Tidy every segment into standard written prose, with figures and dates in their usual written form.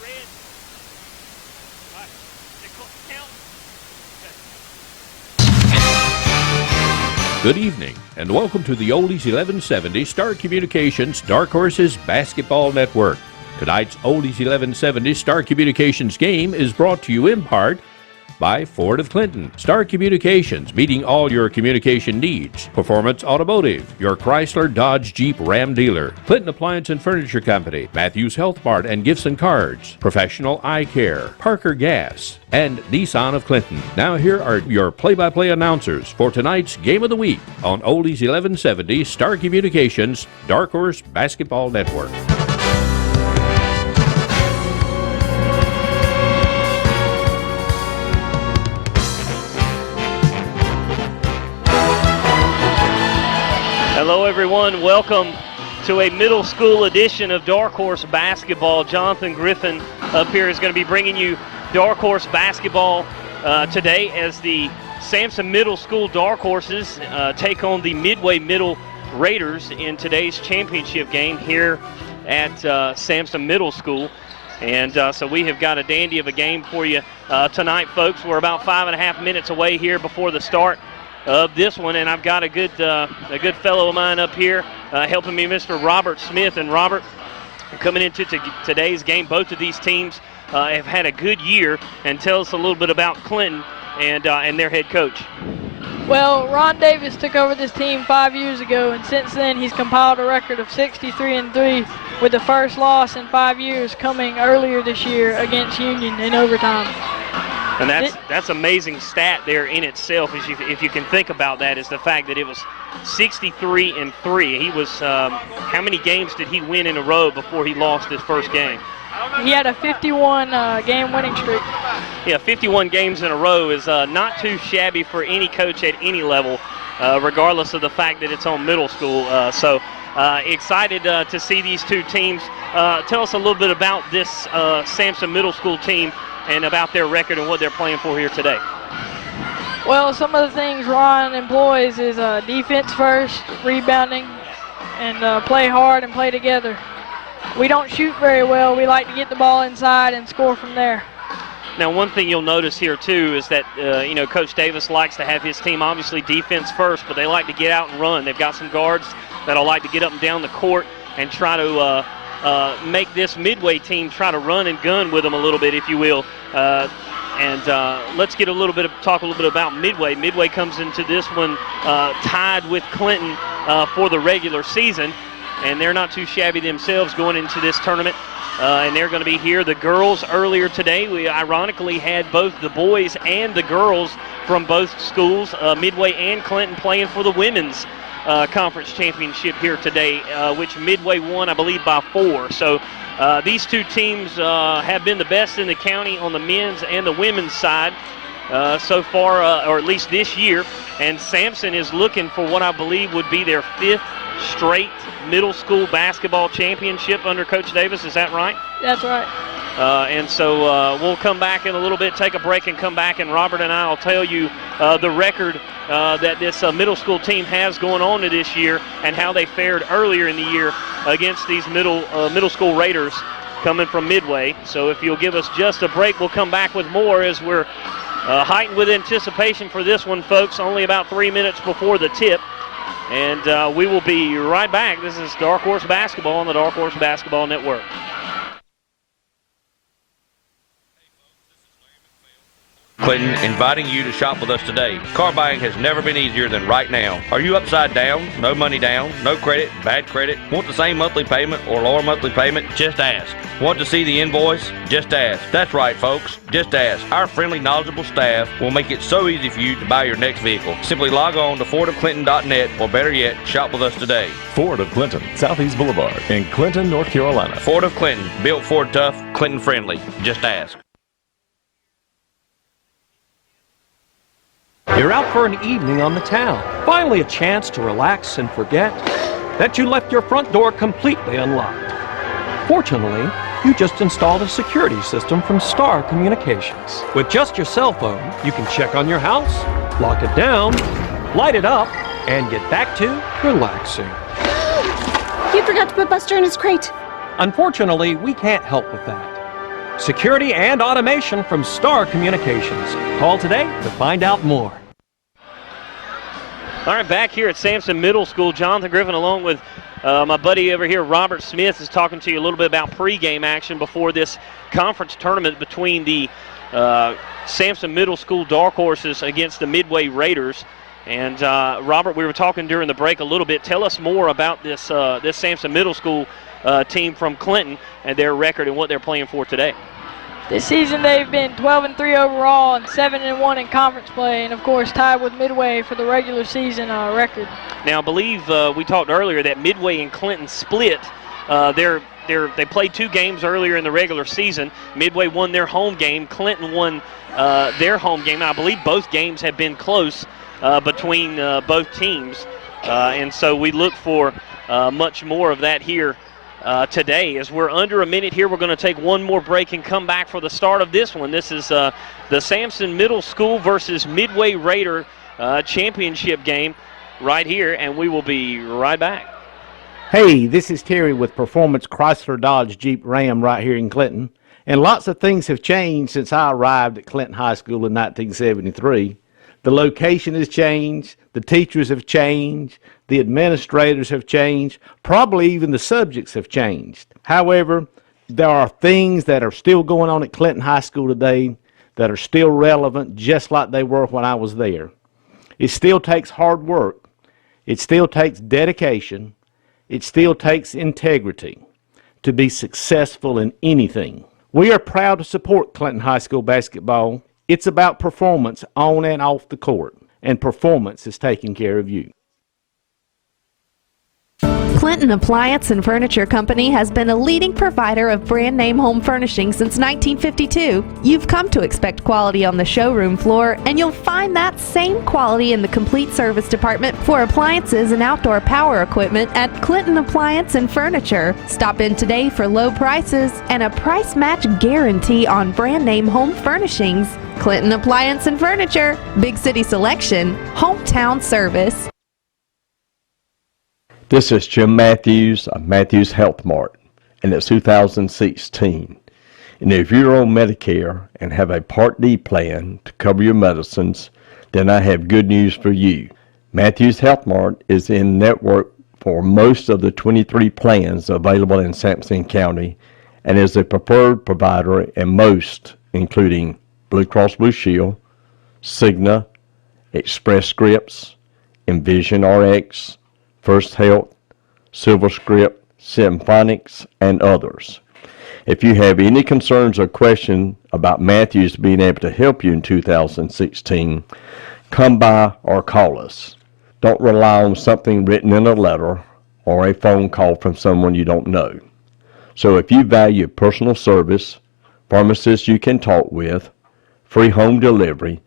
red. All right. Count. Good evening, and welcome to the Oldies 1170 Star Communications Dark Horses Basketball Network. Tonight's Oldies 1170 Star Communications game is brought to you in part by Ford of Clinton. Star Communications, meeting all your communication needs. Performance Automotive, your Chrysler, Dodge, Jeep, Ram dealer. Clinton Appliance and Furniture Company. Matthews Health Mart and Gifts and Cards. Professional Eye Care. Parker Gas. And Nissan of Clinton. Now here are your play-by-play announcers for tonight's Game of the Week on Oldies 1170 Star Communications Dark Horse Basketball Network. Hello, everyone. Welcome to a middle school edition of Dark Horse Basketball. Jonathan Griffin up here is going to be bringing you Dark Horse Basketball today as the Sampson Middle School Dark Horses take on the Midway Middle Raiders in today's championship game here at Sampson Middle School. And so we have got a dandy of a game for you tonight, folks. We're about 5.5 minutes away here before the start of this one, and I've got a good fellow of mine up here helping me, Mr. Robert Smith. And Robert, coming into today's game, both of these teams have had a good year. And tell us a little bit about Clinton and their head coach. Well, Ron Davis took over this team 5 years ago, and since then he's compiled a record of 63-3 with the first loss in 5 years coming earlier this year against Union in overtime. And that's amazing stat there in itself, if you can think about that, is the fact that it was 63-3. He was, how many games did he win in a row before he lost his first game? He had a 51 game winning streak. Yeah, 51 games in a row is not too shabby for any coach at any level, regardless of the fact that it's on middle school. So excited to see these two teams. Tell us a little bit about this Sampson Middle School team and about their record and what they're playing for here today. Well, some of the things Ron employs is defense first, rebounding, and play hard and play together. We don't shoot very well. We like to get the ball inside and score from there. Now, one thing you'll notice here, too, is that, Coach Davis likes to have his team obviously defense first, but they like to get out and run. They've got some guards that'll like to get up and down the court and try to make this Midway team try to run and gun with them a little bit, if you will. Let's get talk a little bit about Midway. Midway comes into this one tied with Clinton for the regular season, and they're not too shabby themselves going into this tournament. And they're going to be here. The girls earlier today, we ironically had both the boys and the girls from both schools, Midway and Clinton, playing for the women's conference championship here today, which Midway won, I believe, by 4. So these two teams have been the best in the county on the men's and the women's side so far, or at least this year. And Sampson is looking for what I believe would be their 5th straight middle school basketball championship under Coach Davis. Is that right? That's right. And so we'll come back in a little bit, take a break, and come back, and Robert and I will tell you the record that this middle school team has going on to this year and how they fared earlier in the year against these middle school Raiders coming from Midway. So if you'll give us just a break, we'll come back with more as we're heightened with anticipation for this one, folks. Only about 3 minutes before the tip. And we will be right back. This is Dark Horse Basketball on the Dark Horse Basketball Network. Clinton, inviting you to shop with us today. Car buying has never been easier than right now. Are you upside down? No money down? No credit? Bad credit? Want the same monthly payment or lower monthly payment? Just ask. Want to see the invoice? Just ask. That's right, folks. Just ask. Our friendly, knowledgeable staff will make it so easy for you to buy your next vehicle. Simply log on to FordofClinton.net, or better yet, shop with us today. Ford of Clinton, Southeast Boulevard in Clinton, North Carolina. Ford of Clinton, built Ford tough, Clinton friendly. Just ask. You're out for an evening on the town. Finally a chance to relax and forget that you left your front door completely unlocked. Fortunately, you just installed a security system from Star Communications. With just your cell phone, you can check on your house, lock it down, light it up, and get back to relaxing. You forgot to put Buster in his crate. Unfortunately, we can't help with that. security and automation from Star Communications. Call today to find out more. All right, back here at Sampson Middle School, Jonathan Griffin along with my buddy over here, Robert Smith, is talking to you a little bit about pregame action before this conference tournament between the Sampson Middle School Dark Horses against the Midway Raiders. And Robert, we were talking during the break a little bit. Tell us more about this this Sampson Middle School team from Clinton and their record and what they're playing for today. This season they've been 12-3 overall and 7-1 in conference play, and of course tied with Midway for the regular season record. Now I believe we talked earlier that Midway and Clinton split. They played 2 games earlier in the regular season. Midway won their home game. Clinton won their home game. I believe both games have been close between both teams, and so we look for much more of that here today. As we're under a minute here, we're going to take one more break and come back for the start of this one. This is the Sampson Middle School versus Midway Raider championship game right here, and we will be right back. Hey, this is Terry with Performance Chrysler Dodge Jeep Ram right here in Clinton. And lots of things have changed since I arrived at Clinton High School in 1973. The location has changed, the teachers have changed, the administrators have changed, probably even the subjects have changed. However, there are things that are still going on at Clinton High School today that are still relevant, just like they were when I was there. It still takes hard work. It still takes dedication. It still takes integrity to be successful in anything. We are proud to support Clinton High School basketball. It's about performance on and off the court, and performance is taking care of you. Clinton Appliance and Furniture Company has been a leading provider of brand name home furnishings since 1952. You've come to expect quality on the showroom floor, and you'll find that same quality in the complete service department for appliances and outdoor power equipment at Clinton Appliance and Furniture. Stop in today for low prices and a price match guarantee on brand name home furnishings. Clinton Appliance and Furniture, big city selection, hometown service. This is Jim Matthews of Matthews Health Mart, and it's 2016. And if you're on Medicare and have a Part D plan to cover your medicines, then I have good news for you. Matthews Health Mart is in network for most of the 23 plans available in Sampson County and is a preferred provider in most, including Blue Cross Blue Shield, Cigna, Express Scripts, Envision RX, First Health, Silver Script, Symphonics, and others. If you have any concerns or questions about Matthews being able to help you in 2016, come by or call us. Don't rely on something written in a letter or a phone call from someone you don't know. So if you value personal service, pharmacists you can talk with, free home delivery,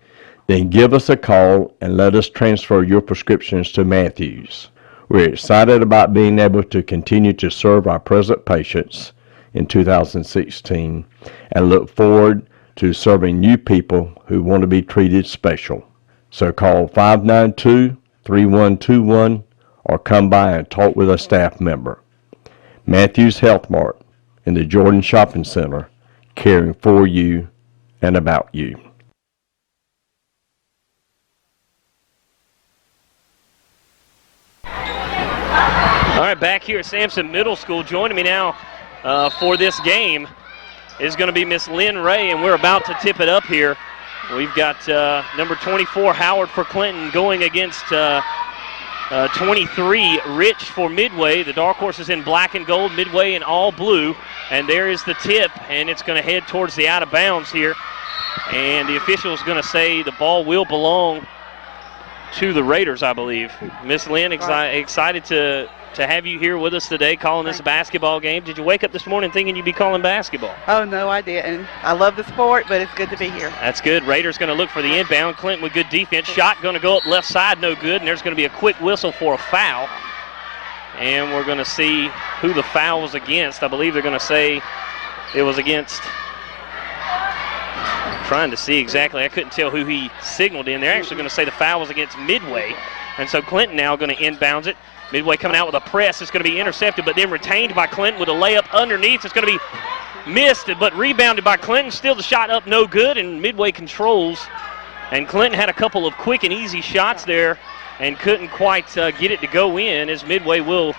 then give us a call and let us transfer your prescriptions to Matthews. We're excited about being able to continue to serve our present patients in 2016 and look forward to serving new people who want to be treated special. So call 592-3121 or come by and talk with a staff member. Matthews Health Mart in the Jordan Shopping Center, caring for you and about you. All right, back here at Sampson Middle School, joining me now for this game is going to be Miss Lynn Ray, and we're about to tip it up here. We've got number 24, Howard for Clinton, going against 23, Rich for Midway. The Dark Horse is in black and gold, Midway in all blue, and there is the tip, and it's going to head towards the out of bounds here, and the official is going to say the ball will belong to the Raiders, I believe. Miss Lynn, excited to have you here with us today calling this a basketball game. Did you wake up this morning thinking you'd be calling basketball? Oh, no, I didn't. I love the sport, but it's good to be here. That's good. Raiders going to look for the inbound. Clinton with good defense. Shot going to go up left side, no good, and there's going to be a quick whistle for a foul. And we're going to see who the foul was against. I believe they're going to say it was against, trying to see exactly. I couldn't tell who he signaled in. They're actually going to say the foul was against Midway. And so Clinton now going to inbounds it. Midway coming out with a press. It's going to be intercepted, but then retained by Clinton with a layup underneath. It's going to be missed, but rebounded by Clinton. Still the shot up, no good, and Midway controls. And Clinton had a couple of quick and easy shots there and couldn't quite get it to go in, as Midway will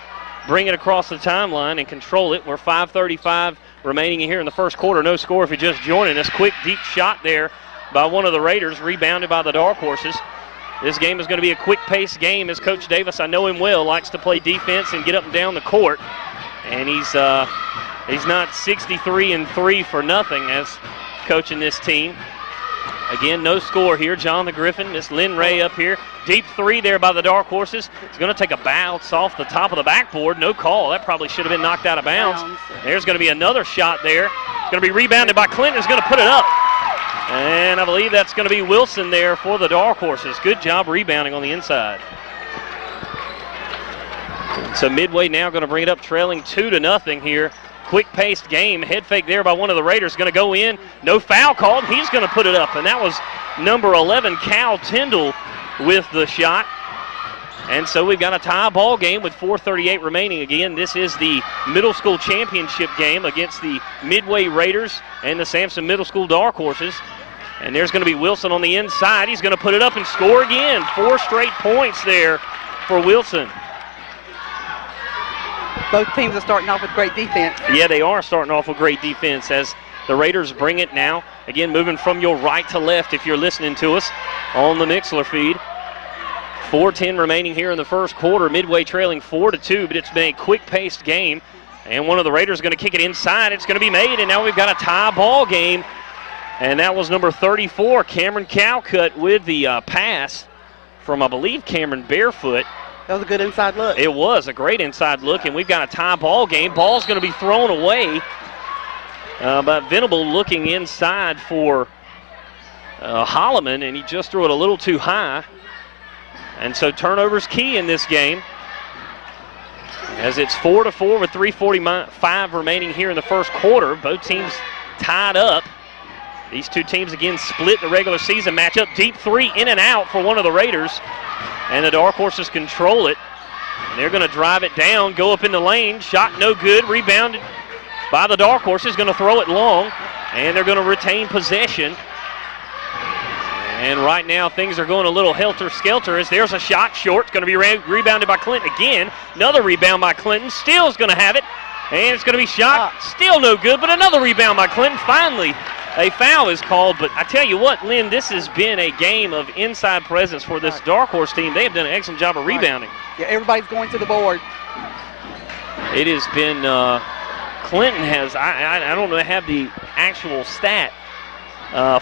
bring it across the timeline and control it. We're 5:35 remaining here in the first quarter. No score if you're just joining us. Quick, deep shot there by one of the Raiders, rebounded by the Dark Horses. This game is going to be a quick-paced game, as Coach Davis, I know him well, likes to play defense and get up and down the court. And he's not 63-3 for nothing as coaching this team. Again, no score here. Jonathan Griffin, Miss Lynn Ray up here. Deep three there by the Dark Horses. It's going to take a bounce off the top of the backboard. No call. That probably should have been knocked out of bounds. There's going to be another shot there. It's going to be rebounded by Clinton. Is going to put it up. And I believe that's going to be Wilson there for the Dark Horses. Good job rebounding on the inside. So Midway now going to bring it up, trailing 2-0 here. Quick-paced game. Head fake there by one of the Raiders. Going to go in. No foul called. He's going to put it up. And that was number 11, Cal Tyndall, with the shot. And so we've got a tie ball game with 4:38 remaining. Again, this is the middle school championship game against the Midway Raiders and the Sampson Middle School Dark Horses. And there's going to be Wilson on the inside. He's going to put it up and score again. 4 straight points there for Wilson. Both teams are starting off with great defense. Yeah, they are starting off with great defense as the Raiders bring it now. Again, moving from your right to left if you're listening to us on the Mixler feed. 4:10 remaining here in the first quarter. Midway trailing 4-2, but it's been a quick-paced game. And one of the Raiders going to kick it inside. It's going to be made, and now we've got a tie ball game. And that was number 34, Cameron Cowcut, with the pass from, I believe, Cameron Barefoot. That was a good inside look. It was a great inside look, and we've got a tie ball game. Ball's going to be thrown away. But Venable looking inside for Holloman, and he just threw it a little too high. And so turnover's key in this game, as it's 4-4 with 3:45 remaining here in the first quarter. Both teams tied up. These two teams again split the regular season matchup. Deep three in and out for one of the Raiders. And the Dark Horses control it. And they're going to drive it down, go up in the lane. Shot no good, rebounded by the Dark Horses. Going to throw it long, and they're going to retain possession. And right now things are going a little helter-skelter as there's a shot short. It's going to be rebounded by Clinton again. Another rebound by Clinton. Steele's going to have it, and it's going to be shot. Still no good, but another rebound by Clinton. Finally, a foul is called, but I tell you what, Lynn, this has been a game of inside presence for this Dark Horse team. They have done an excellent job of rebounding. Yeah, everybody's going to the board. It has been, Clinton has, I don't know, have the actual stat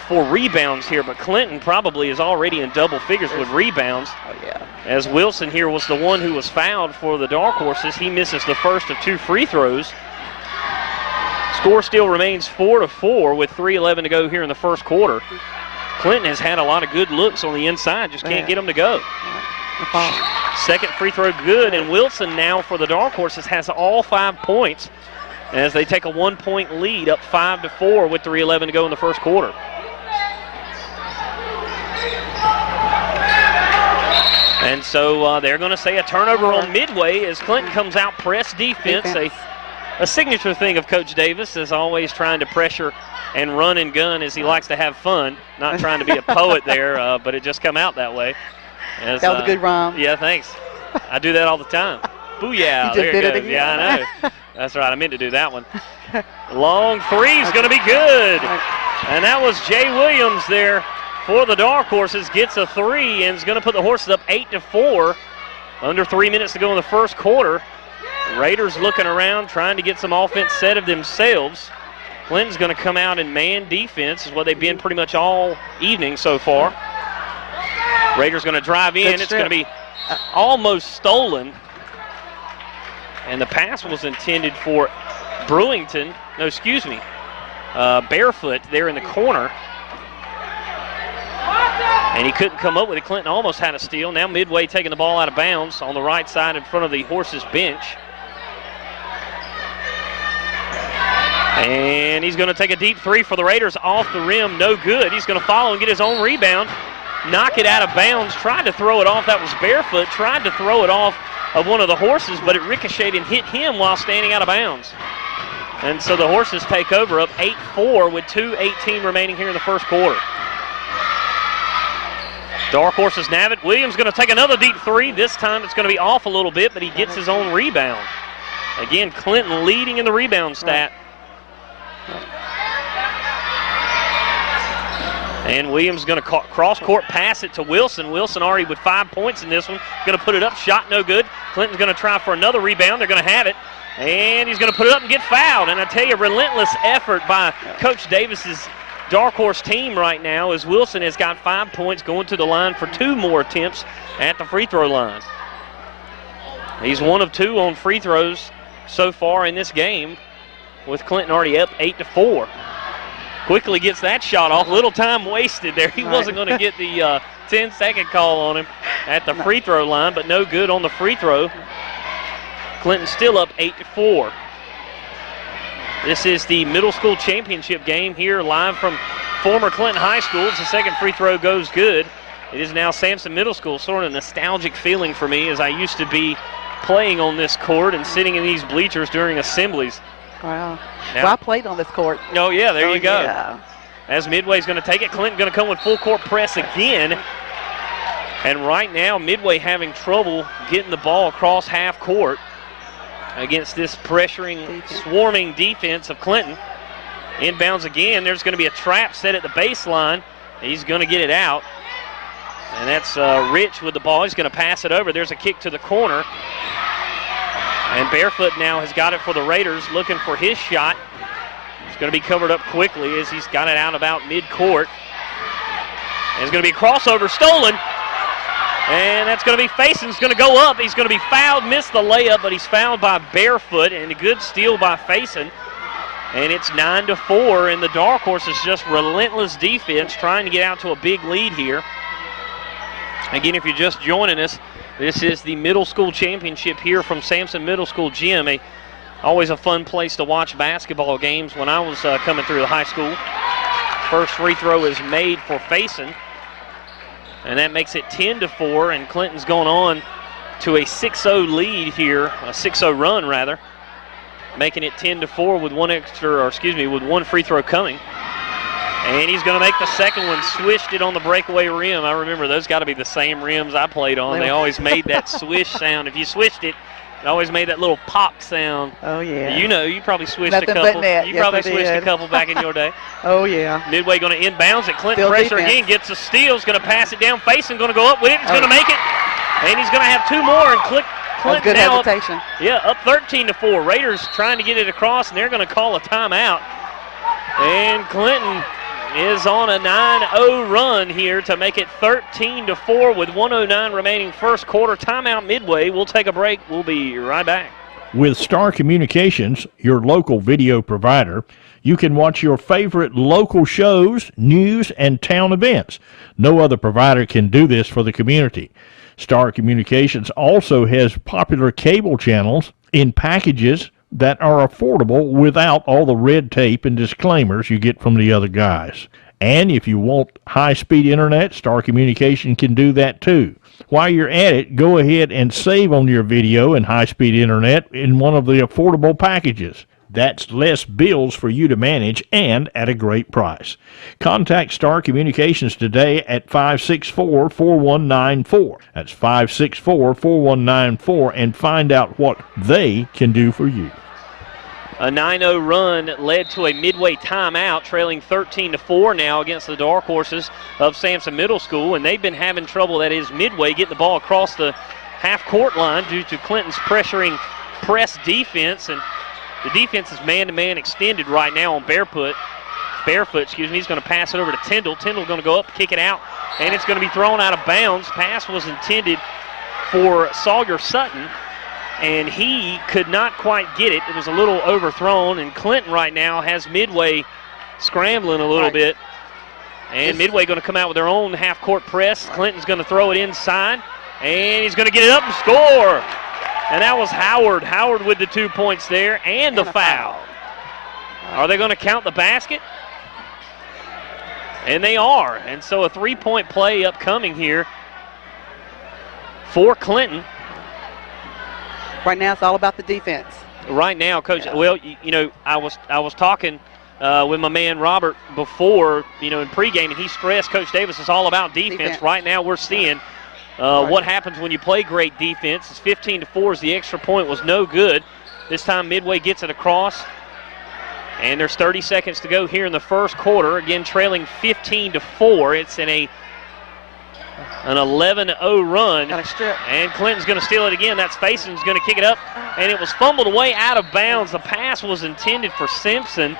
for rebounds here, but Clinton probably is already in double figures with rebounds. Oh, yeah. As Wilson here was the one who was fouled for the Dark Horses. He misses the first of 2 free throws. Score still remains 4-4 with 3:11 to go here in the first quarter. Clinton has had a lot of good looks on the inside, just can't get them to go. Second free throw good, and Wilson now for the Dark Horses has all 5 points as they take a 1-point lead, up 5-4 with 3:11 to go in the first quarter. And so they're going to say a turnover on Midway as Clinton comes out, press defense. A signature thing of Coach Davis is always trying to pressure and run and gun as he likes to have fun. Not trying to be a poet there, but it just come out that way. As, that was a good rhyme. Yeah, thanks. I do that all the time. Booyah. You just did it again. Yeah, I know. That's right. I meant to do that one. Long three is going to be good. And that was Jay Williams there for the Dark Horses. Gets a 3 and is going to put the Horses up 8-4. Under 3 minutes to go in the first quarter. Raiders looking around, trying to get some offense set of themselves. Clinton's going to come out and man defense, is what they've been pretty much all evening so far. Raiders going to drive in. It's going to be almost stolen. And the pass was intended for Brewington. No, excuse me. Barefoot there in the corner. And he couldn't come up with it. Clinton almost had a steal. Now Midway taking the ball out of bounds on the right side in front of the Horses bench. And he's going to take a deep 3 for the Raiders off the rim. No good. He's going to follow and get his own rebound. Knock it out of bounds. Tried to throw it off. That was Barefoot. Tried to throw it off of one of the Horses, but it ricocheted and hit him while standing out of bounds. And so the Horses take over up 8-4 with 2:18 remaining here in the first quarter. Dark Horses nab it. Williams going to take another deep three. This time it's going to be off a little bit, but he gets his own rebound. Again, Clinton leading in the rebound stat. And Williams going to cross-court pass it to Wilson. Wilson already with 5 points in this one. Going to put it up. Shot no good. Clinton's going to try for another rebound. They're going to have it. And he's going to put it up and get fouled. And I tell you, relentless effort by Coach Davis's Dark Horse team right now as Wilson has got 5 points going to the line for 2 more attempts at the free throw line. He's 1 of 2 on free throws so far in this game, with Clinton already up 8-4. Quickly gets that shot off. Little time wasted there. He wasn't going to get the 10-second call on him at the free throw line, but no good on the free throw. Clinton still up 8-4. This is the middle school championship game here live from former Clinton High School. The second free throw goes good. It is now Sampson Middle School. Sort of a nostalgic feeling for me as I used to be playing on this court and sitting in these bleachers during assemblies. Wow. Now, well, I played on this court. Oh, yeah, there you go. Yeah. As Midway's going to take it, Clinton going to come with full court press again. And right now, Midway having trouble getting the ball across half court against this pressuring, swarming defense of Clinton. Inbounds again. There's going to be a trap set at the baseline. He's going to get it out. And that's Rich with the ball. He's going to pass it over. There's a kick to the corner. And Barefoot now has got it for the Raiders, looking for his shot. It's going to be covered up quickly as he's got it out about mid-court. And it's going to be a crossover, stolen. And that's going to be Fason's going to go up. He's going to be fouled, missed the layup, but he's fouled by Barefoot, and a good steal by Fason. And it's 9-4, and the Dark Horse is just relentless defense, trying to get out to a big lead here. Again, if you're just joining us, this is the middle school championship here from Sampson Middle School Gym. Always a fun place to watch basketball games when I was coming through the high school. First free throw is made for Fason, and that makes it 10-4, and Clinton's going on to a 6-0 lead here, a 6-0 run rather, making it 10-4 with with one free throw coming. And he's going to make the second one, swished it on the breakaway rim. I remember those got to be the same rims I played on. They always made that swish sound. If you swished it, it always made that little pop sound. Oh, yeah. You know, you probably swished Nothing a couple. but net. You Yes, probably I swished did. a couple back in your day. Oh, yeah. Midway going to inbounds it. Clinton Still pressure defense. again, gets a steal. He's going to pass it down. Fason going to go up with it. He's going to make it. And he's going to have 2 more. And Clinton Good now hesitation. up 13-4. Raiders trying to get it across, and they're going to call a timeout. And Clinton is on a 9-0 run here to make it 13-4 with 1:09 remaining first quarter. Timeout Midway. We'll take a break. We'll be right back. With Star Communications, your local video provider, you can watch your favorite local shows, news, and town events. No other provider can do this for the community. Star Communications also has popular cable channels in packages that are affordable without all the red tape and disclaimers you get from the other guys. And if you want high-speed internet, Star Communication can do that too. While you're at it, go ahead and save on your video and high-speed internet in one of the affordable packages. That's less bills for you to manage and at a great price. Contact Star Communications today at 564-4194. That's 564-4194 and find out what they can do for you. A 9-0 run led to a Midway timeout, trailing 13-4 now against the Dark Horses of Sampson Middle School, and they've been having trouble, that is Midway, getting the ball across the half-court line due to Clinton's pressuring press defense, and the defense is man-to-man extended right now on Barefoot. He's going to pass it over to Tyndall. Tyndall going to go up, kick it out, and it's going to be thrown out of bounds. Pass was intended for Sawyer Sutton, and he could not quite get it. It was a little overthrown, and Clinton right now has Midway scrambling a little bit. And Midway going to come out with their own half-court press. Clinton's going to throw it inside, and he's going to get it up and score. And that was Howard. Howard with the 2 points there and the foul. Are they going to count the basket? And they are. And so a 3-point play upcoming here for Clinton. Right now it's all about the defense. right now, Coach, well, you know, I was talking with my man Robert before, you know, in pregame, and he stressed Coach Davis is all about defense. Right now we're seeing what happens when you play great defense. It's 15-4 as the extra point was no good. This time Midway gets it across, and there's 30 seconds to go here in the first quarter. Again, trailing 15-4. It's in an 11-0 run. And Clinton's going to steal it again. That's Faison's going to kick it up, and it was fumbled away out of bounds. The pass was intended for Sampson.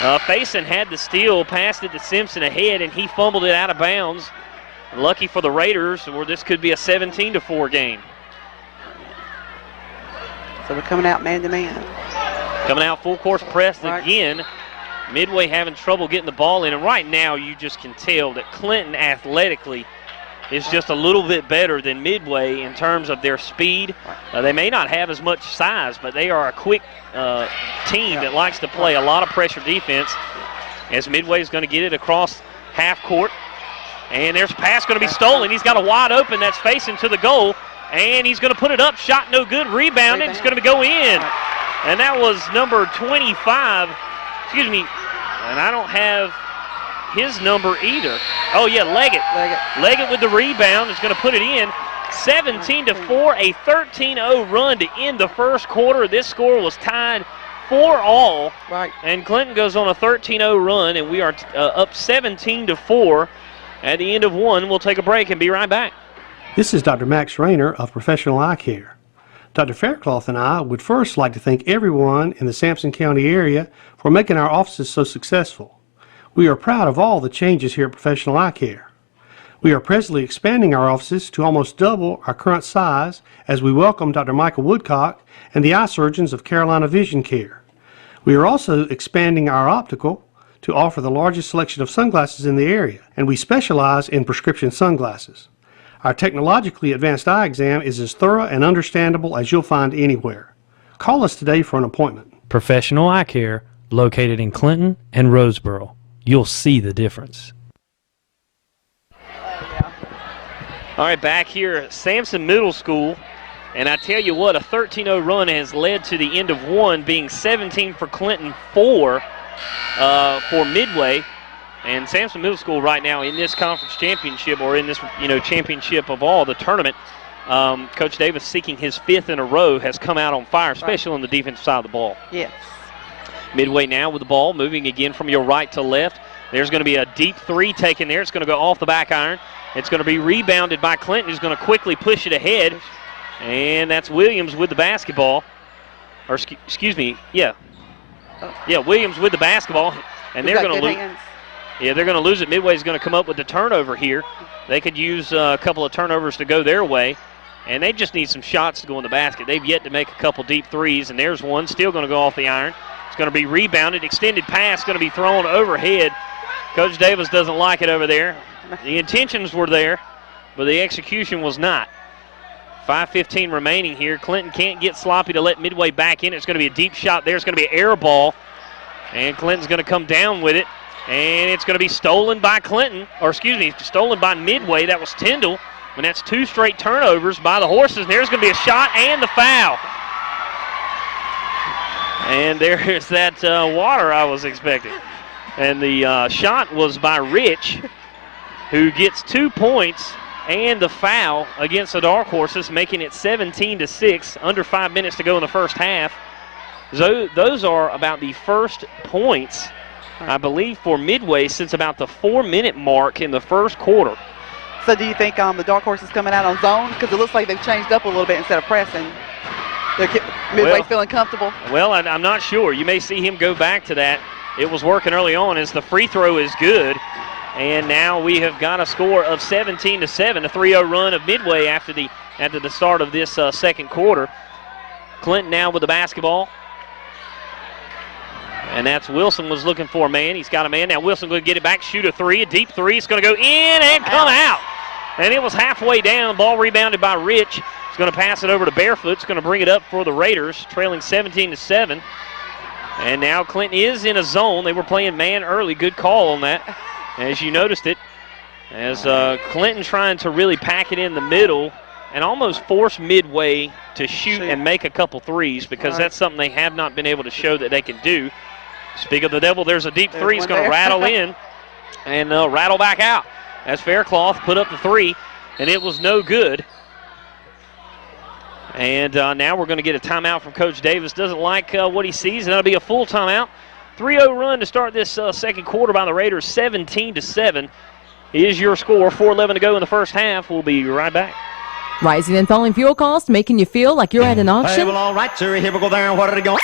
Faison had the steal, passed it to Simpson ahead, and he fumbled it out of bounds. Lucky for the Raiders, where this could be a 17-4 game. So we're coming out man-to-man. Coming out full course press again. Midway having trouble getting the ball in, and right now you just can tell that Clinton athletically is just a little bit better than Midway in terms of their speed. They may not have as much size, but they are a quick team that likes to play a lot of pressure defense, as Midway is going to get it across half court. And there's a pass going to be stolen. He's got a wide open that's facing to the goal, and he's going to put it up. Shot no good. Rebounded. It's going to go in. And that was number 25. Excuse me. And I don't have his number either. Oh, yeah, Leggett. Leggett with the rebound is going to put it in. 17-4, a 13-0 run to end the first quarter. This score was tied 4-all. And Clinton goes on a 13-0 run, and we are up 17-4 at the end of one. We'll take a break and be right back. This is Dr. Max Rayner of Professional Eye Care. Dr. Faircloth and I would first like to thank everyone in the Sampson County area for making our offices so successful. We are proud of all the changes here at Professional Eye Care. We are presently expanding our offices to almost double our current size as we welcome Dr. Michael Woodcock and the eye surgeons of Carolina Vision Care. We are also expanding our optical to offer the largest selection of sunglasses in the area, and we specialize in prescription sunglasses. Our technologically advanced eye exam is as thorough and understandable as you'll find anywhere. Call us today for an appointment. Professional Eye Care, located in Clinton and Roseboro. You'll see the difference. All right, back here at Sampson Middle School, and I tell you what, a 13-0 run has led to the end of one, being 17 for Clinton, 4 for Midway. And Sampson Middle School right now in this conference championship, or in this championship of all, the tournament, Coach Davis, seeking his 5th in a row, has come out on fire, especially on the defensive side of the ball. Yes. Midway now with the ball, moving again from your right to left. There's going to be a deep three taken there. It's going to go off the back iron. It's going to be rebounded by Clinton, who's going to quickly push it ahead. And that's Williams with the basketball. Or, excuse me, yeah. Yeah, Williams with the basketball. And they're going to lose. Yeah, they're going to lose it. Midway's going to come up with the turnover here. They could use a couple of turnovers to go their way, and they just need some shots to go in the basket. They've yet to make a couple deep threes, and there's one still going to go off the iron. It's going to be rebounded. Extended pass going to be thrown overhead. Coach Davis doesn't like it over there. The intentions were there, but the execution was not. 5:15 remaining here. Clinton can't get sloppy to let Midway back in. It's going to be a deep shot there. It's going to be an air ball, and Clinton's going to come down with it. And it's going to be stolen by Clinton, or excuse me, stolen by Midway. That was Tyndall. And that's 2 straight turnovers by the Horses. And there's going to be a shot and the foul. And there's that water I was expecting. And the shot was by Rich, who gets 2 points and the foul against the Dark Horses, making it 17-6, under 5 minutes to go in the first half. So those are about the first points, I believe, for Midway since about the 4-minute mark in the first quarter. So do you think the Dark Horse is coming out on zone? Because it looks like they've changed up a little bit instead of pressing. Midway feeling comfortable? Well, I'm not sure. You may see him go back to that. It was working early on as the free throw is good. And now we have got a score of 17-7, a 3-0 run of Midway after the start of this second quarter. Clinton now with the basketball. And that's Wilson was looking for a man. He's got a man. Now Wilson going to get it back, shoot a three, a deep three. It's going to go in and come out. And it was halfway down. Ball rebounded by Rich. He's going to pass it over to Barefoot. It's going to bring it up for the Raiders, trailing 17-7. And now Clinton is in a zone. They were playing man early. Good call on that, as you noticed it. As Clinton trying to really pack it in the middle and almost force Midway to shoot and make a couple threes, because that's something they have not been able to show that they can do. Speak of the devil, there's a deep three. He's going to rattle in and rattle back out as Faircloth put up the three, and it was no good. And now we're going to get a timeout from Coach Davis. Doesn't like what he sees, and that'll be a full timeout. 3-0 run to start this second quarter by the Raiders, 17-7 is your score. 4:11 to go in the first half. We'll be right back. Rising and falling fuel costs making you feel like you're at an auction? Hey, well, all right, sir. Here we go there. What are they going?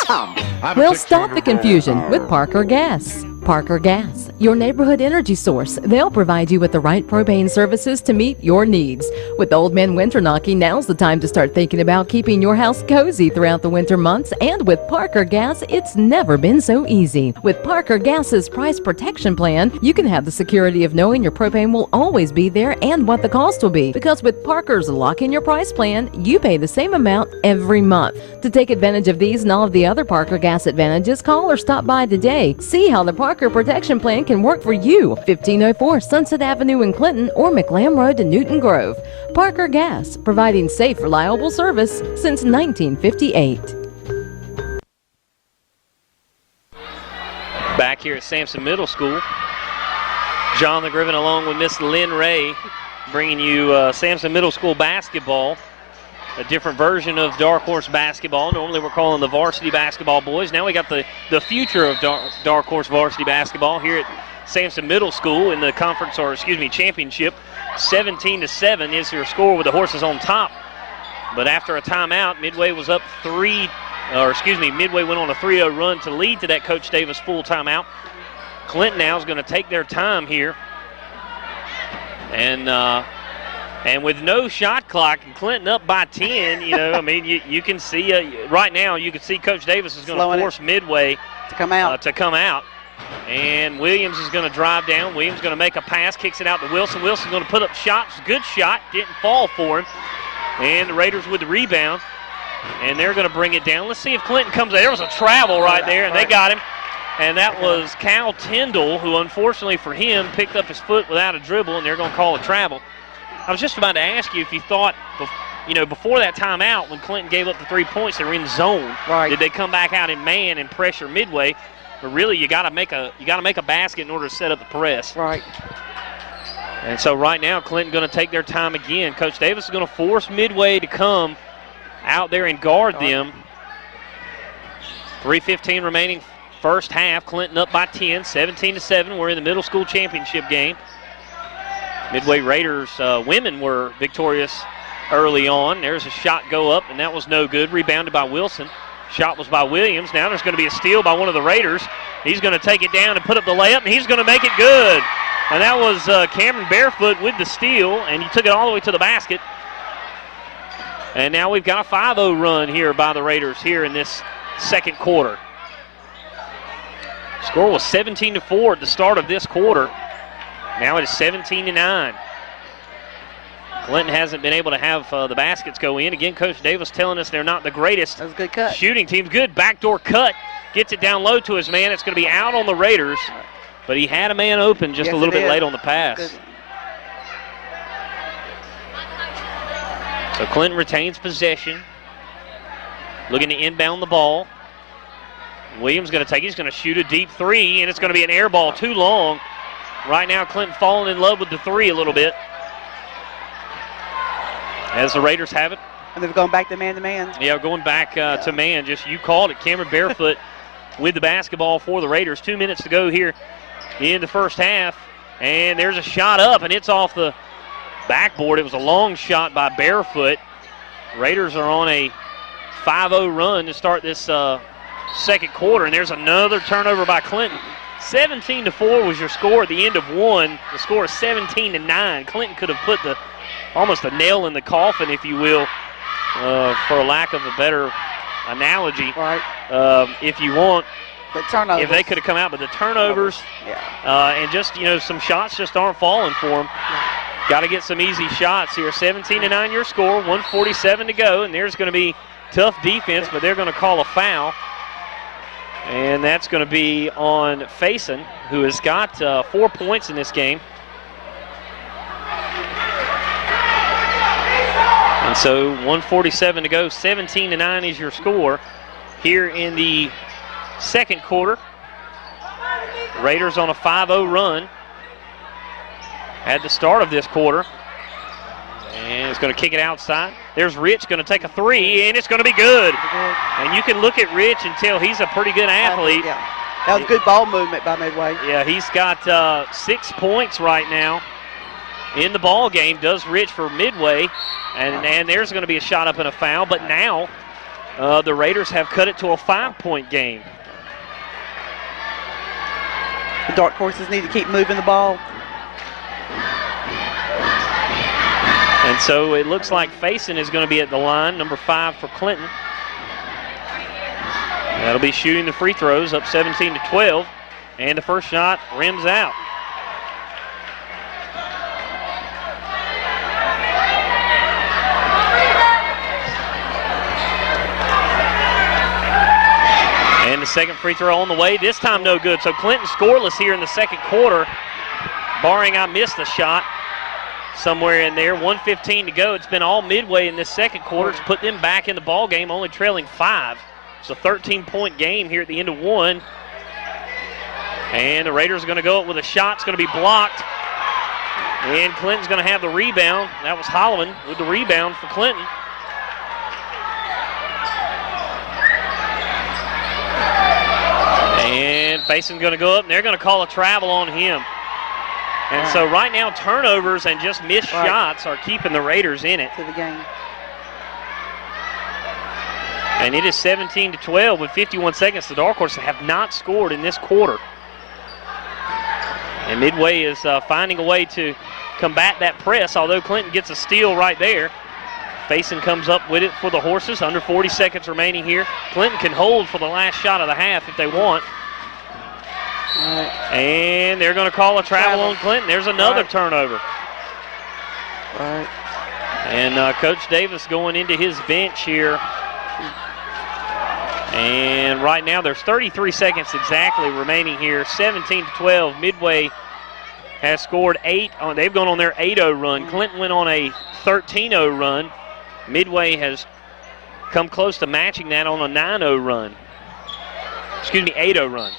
Well, stop the confusion with Parker Gas. Parker Gas, your neighborhood energy source. They'll provide you with the right propane services to meet your needs. With Old Men Winter Knocking, now's the time to start thinking about keeping your house cozy throughout the winter months. And with Parker Gas, it's never been so easy. With Parker Gas's price protection plan, you can have the security of knowing your propane will always be there and what the cost will be. Because with Parker's Lock in Your Price plan, you pay the same amount every month. To take advantage of these and all of the other Parker Gas advantages, call or stop by today. See how the Parker Protection Plan can work for you. 1504 Sunset Avenue in Clinton or McLam Road to Newton Grove. Parker Gas, providing safe, reliable service since 1958. Back here at Sampson Middle School, John Griffin along with Miss Lynn Ray bringing you Sampson Middle School basketball. A different version of Dark Horse basketball. Normally we're calling the varsity basketball boys. Now we got the future of Dark Horse varsity basketball here at Sampson Middle School in the championship. 17-7 is your score with the Horses on top. But after a timeout, Midway was up Midway went on a 3-0 run to lead to that Coach Davis full timeout. Clinton now is going to take their time here. And with no shot clock and Clinton up by 10, you can see right now, you can see Coach Davis is going to force Midway to come out. And Williams is going to drive down. Williams going to make a pass, kicks it out to Wilson. Wilson's going to put up shots. Good shot. Didn't fall for him. And the Raiders with the rebound. And they're going to bring it down. Let's see if Clinton comes out. There was a travel right there, and they got him. And that was Cal Tyndall, who unfortunately for him picked up his foot without a dribble, and they're going to call a travel. I was just about to ask you if you thought, before that timeout when Clinton gave up the 3 points, they were in zone. Right. Did they come back out in man and pressure Midway? But really, you got to make a basket in order to set up the press. Right. And so right now, Clinton going to take their time again. Coach Davis is going to force Midway to come out there and guard them. 3:15 remaining first half. Clinton up by 10, 17-7. We're in the middle school championship game. Midway Raiders women were victorious early on. There's a shot go up, and that was no good. Rebounded by Wilson. Shot was by Williams. Now there's going to be a steal by one of the Raiders. He's going to take it down and put up the layup, and he's going to make it good. And that was Cameron Barefoot with the steal, and he took it all the way to the basket. And now we've got a 5-0 run here by the Raiders here in this second quarter. Score was 17-4 at the start of this quarter. Now it is 17-9. Clinton hasn't been able to have the baskets go in. Again, Coach Davis telling us they're not the greatest shooting team. Good backdoor cut. Gets it down low to his man. It's going to be out on the Raiders. But he had a man open just a little bit late on the pass. Good. So Clinton retains possession. Looking to inbound the ball. Williams going to take it. He's going to shoot a deep three, and it's going to be an air ball too long. Right now, Clinton falling in love with the three a little bit. As the Raiders have it. And they've gone back to man-to-man. Yeah, going back to man. Just you called it. Cameron Barefoot with the basketball for the Raiders. 2 minutes to go here in the first half. And there's a shot up, and it's off the backboard. It was a long shot by Barefoot. Raiders are on a 5-0 run to start this second quarter. And there's another turnover by Clinton. 17-4 was your score at the end of one. The score is 17-9. Clinton could have put almost a nail in the coffin, if you will, for a lack of a better analogy. Right. If you want. The turnovers. If they could have come out, but the turnovers, and just some shots just aren't falling for them. Yeah. Got to get some easy shots here. 17-9 your score. 1:47 to go, and there's going to be tough defense, but they're going to call a foul. And that's going to be on Faison, who has got 4 points in this game. And so 1:47 to go, 17-9 is your score here in the second quarter. Raiders on a 5-0 run at the start of this quarter. And it's going to kick it outside. There's Rich going to take a three, and it's going to be good. And you can look at Rich and tell he's a pretty good athlete. Yeah. That was good ball movement by Midway. Yeah, he's got 6 points right now in the ball game, does Rich for Midway. And there's going to be a shot up and a foul. But now the Raiders have cut it to a 5-point game. The Dark Horses need to keep moving the ball. And so it looks like Faison is going to be at the line, number 5 for Clinton. That'll be shooting the free throws, up 17-12. And the first shot rims out. And the second free throw on the way, this time no good. So Clinton scoreless here in the second quarter, barring I missed the shot somewhere in there. 1:15 to go. It's been all Midway in this second quarter. It's put them back in the ball game, only trailing 5. It's a 13-point game here at the end of 1. And the Raiders are going to go up with a shot. It's going to be blocked. And Clinton's going to have the rebound. That was Holloman with the rebound for Clinton. And Faison's going to go up, and they're going to call a travel on him. And so right now, turnovers and just missed shots are keeping the Raiders in it. To the game. And it is 17-12 with 51 seconds. The Dark Horses have not scored in this quarter. And Midway is finding a way to combat that press, although Clinton gets a steal right there. Faison comes up with it for the Horses. Under 40 seconds remaining here. Clinton can hold for the last shot of the half if they want. And they're going to call a travel on Clinton. There's another turnover. And Coach Davis going into his bench here. And right now there's 33 seconds exactly remaining here. 17-12. Midway has scored 8. They've gone on their 8-0 run. Clinton went on a 13-0 run. Midway has come close to matching that on a 9-0 run. Excuse me, 8-0 run.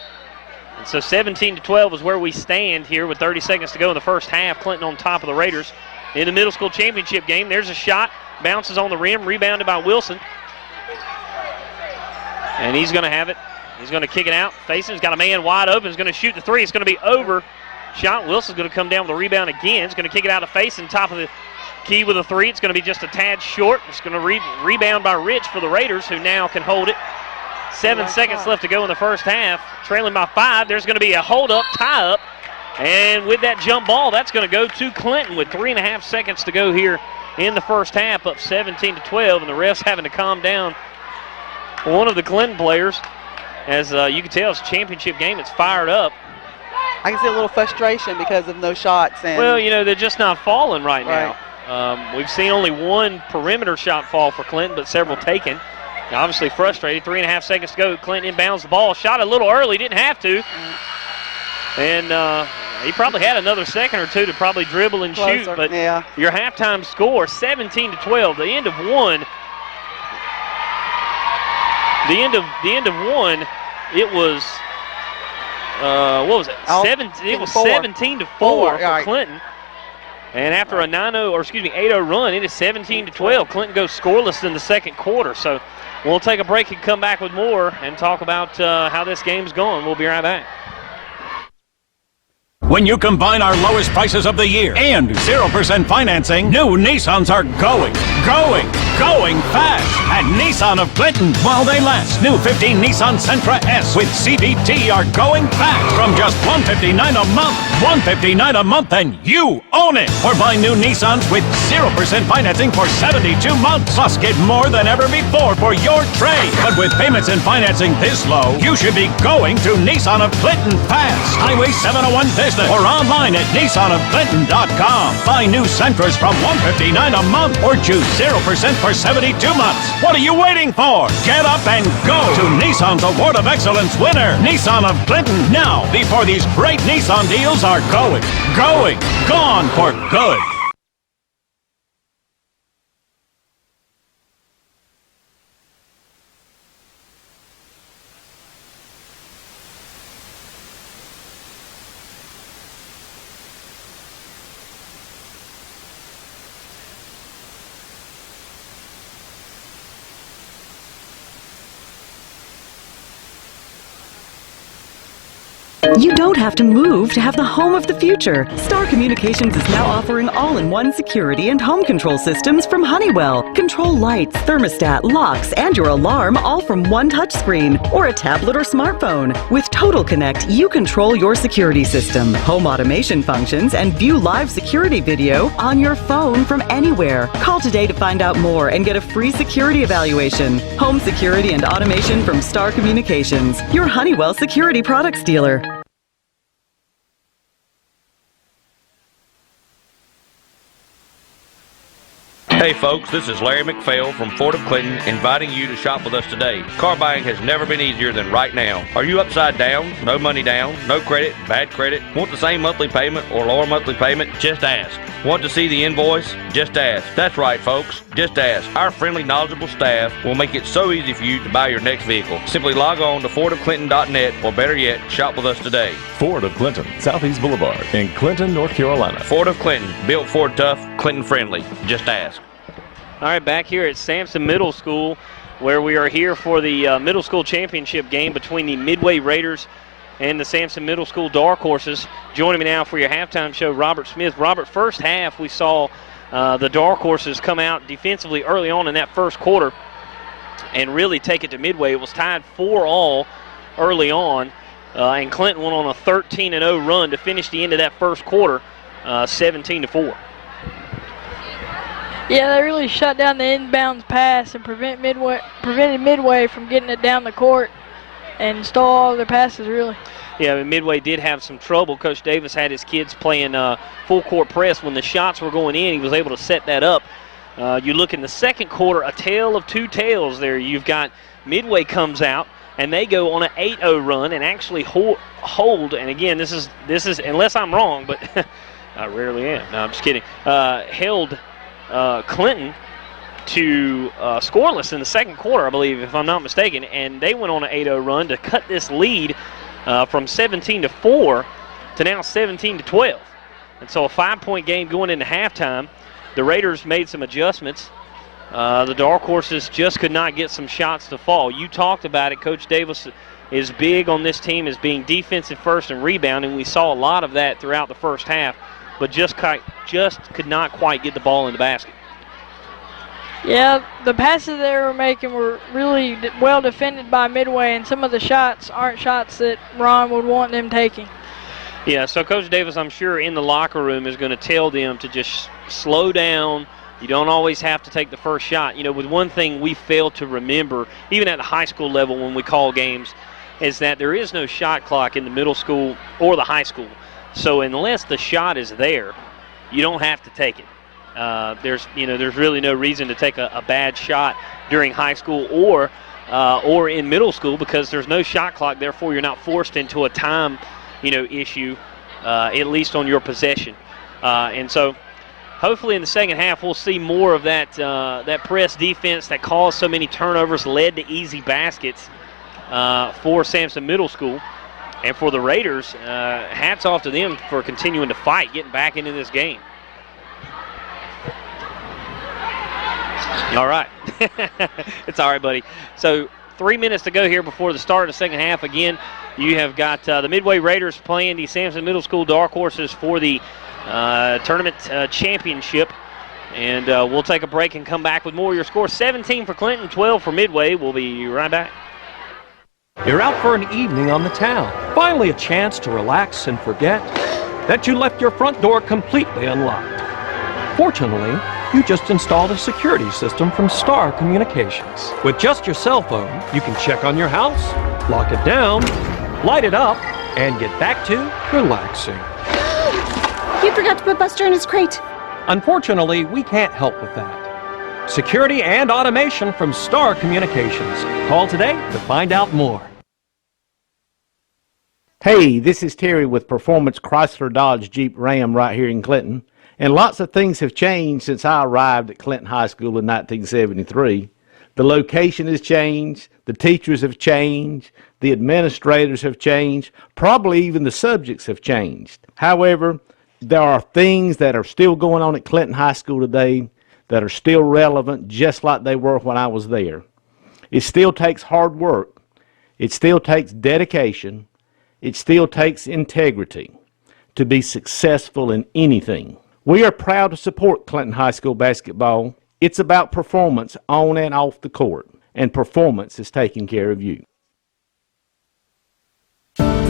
And so 17-12 is where we stand here with 30 seconds to go in the first half. Clinton on top of the Raiders. In the middle school championship game, there's a shot. Bounces on the rim, rebounded by Wilson. And he's going to have it. He's going to kick it out. Faison's got a man wide open. He's going to shoot the three. It's going to be over. Shot. Wilson's going to come down with a rebound again. He's going to kick it out to Faison. Top of the key with a three. It's going to be just a tad short. It's going to rebound by Rich for the Raiders, who now can hold it. 7 seconds left to go in the first half. Trailing by 5. There's going to be a hold-up, tie-up. And with that jump ball, that's going to go to Clinton with 3.5 seconds to go here in the first half, up 17-12. And the refs having to calm down one of the Clinton players. As you can tell, it's a championship game. It's fired up. I can see a little frustration because of no shots. And well, you know, they're just not falling right now. We've seen only one perimeter shot fall for Clinton, but several taken. Obviously frustrated. 3.5 seconds to go. Clinton inbounds the ball. Shot a little early. Didn't have to. And he probably had another second or two to probably dribble and shoot. But your halftime score, 17-12. The end of one. The end of one. It was what was it? It was 17-4 for Clinton. And after a 8-0 run, it is 17-12. Clinton goes scoreless in the second quarter. So we'll take a break and come back with more and talk about how this game's going. We'll be right back. When you combine our lowest prices of the year and 0% financing, new Nissans are going fast at Nissan of Clinton while they last. New 15 Nissan Sentra S with CVT are going fast from just $159 a month. $159 a month and you own it. Or buy new Nissans with 0% financing for 72 months. Plus get more than ever before for your trade. But with payments and financing this low, you should be going to Nissan of Clinton fast. Highway 701 Business or online at NissanofClinton.com. Buy new Sentras from $159 a month or choose 0% for 72 months. What are you waiting for? Get up and go to Nissan's Award of Excellence winner, Nissan of Clinton, now before these great Nissan deals are gone for good. You don't have to move to have the home of the future. Star Communications is now offering all-in-one security and home control systems from Honeywell. Control lights, thermostat, locks, and your alarm all from one touchscreen or a tablet or smartphone. With Total Connect, you control your security system, home automation functions, and view live security video on your phone from anywhere. Call today to find out more and get a free security evaluation. Home security and automation from Star Communications, your Honeywell security products dealer. Hey folks, this is Larry McPhail from Ford of Clinton inviting you to shop with us today. Car buying has never been easier than right now. Are you upside down, no money down, no credit, bad credit, want the same monthly payment or lower monthly payment? Just ask. Want to see the invoice? Just ask. That's right folks, just ask. Our friendly, knowledgeable staff will make it so easy for you to buy your next vehicle. Simply log on to FordofClinton.net or better yet, shop with us today. Ford of Clinton, Southeast Boulevard in Clinton, North Carolina. Ford of Clinton, built Ford tough, Clinton friendly. Just ask. All right, back here at Sampson Middle School, where we are here for the middle school championship game between the Midway Raiders and the Sampson Middle School Dark Horses. Joining me now for your halftime show, Robert Smith. Robert, first half we saw the Dark Horses come out defensively early on in that first quarter and really take it to Midway. It was tied 4-all early on, and Clinton went on a 13-0 run to finish the end of that first quarter, 17-4. Yeah, they really shut down the inbounds pass and prevented Midway from getting it down the court and stole all their passes, really. Yeah, Midway did have some trouble. Coach Davis had his kids playing full court press. When the shots were going in, he was able to set that up. You look in the second quarter, a tale of two tales there. You've got Midway comes out, and they go on an 8-0 run and actually hold. And again, this is unless I'm wrong, but I rarely am. No, I'm just kidding. Held Clinton to scoreless in the second quarter, I believe, if I'm not mistaken, and they went on an 8-0 run to cut this lead from 17-4 to now 17-12. And so a 5-point game going into halftime. The Raiders made some adjustments. The Dark Horses just could not get some shots to fall. You talked about it. Coach Davis is big on this team as being defensive first and rebounding. We saw a lot of that throughout the first half, but just could not quite get the ball in the basket. Yeah, the passes they were making were really well defended by Midway, and some of the shots aren't shots that Ron would want them taking. Yeah, so Coach Davis, I'm sure, in the locker room is going to tell them to just slow down. You don't always have to take the first shot. You know, with one thing we fail to remember, even at the high school level when we call games, is that there is no shot clock in the middle school or the high school. So unless the shot is there, you don't have to take it. There's really no reason to take a bad shot during high school or in middle school because there's no shot clock. Therefore, you're not forced into a time, issue, at least on your possession. And so, hopefully, in the second half, we'll see more of that press defense that caused so many turnovers, led to easy baskets for Sampson Middle School. And for the Raiders, hats off to them for continuing to fight, getting back into this game. All right. It's all right, buddy. So 3 minutes to go here before the start of the second half. Again, you have got the Midway Raiders playing the Sampson Middle School Dark Horses for the tournament championship. And we'll take a break and come back with more. Your score 17 for Clinton, 12 for Midway. We'll be right back. You're out for an evening on the town. Finally a chance to relax and forget that you left your front door completely unlocked. Fortunately, you just installed a security system from Star Communications. With just your cell phone, you can check on your house, lock it down, light it up, and get back to relaxing. You forgot to put Buster in his crate. Unfortunately, we can't help with that. Security and automation from Star Communications. Call today to find out more. Hey, this is Terry with Performance Chrysler Dodge Jeep Ram right here in Clinton. And lots of things have changed since I arrived at Clinton High School in 1973. The location has changed, the teachers have changed, the administrators have changed, probably even the subjects have changed. However, there are things that are still going on at Clinton High School today that are still relevant just like they were when I was there. It still takes hard work. It still takes dedication. It still takes integrity to be successful in anything. We are proud to support Clinton High School basketball. It's about performance on and off the court, and performance is taking care of you.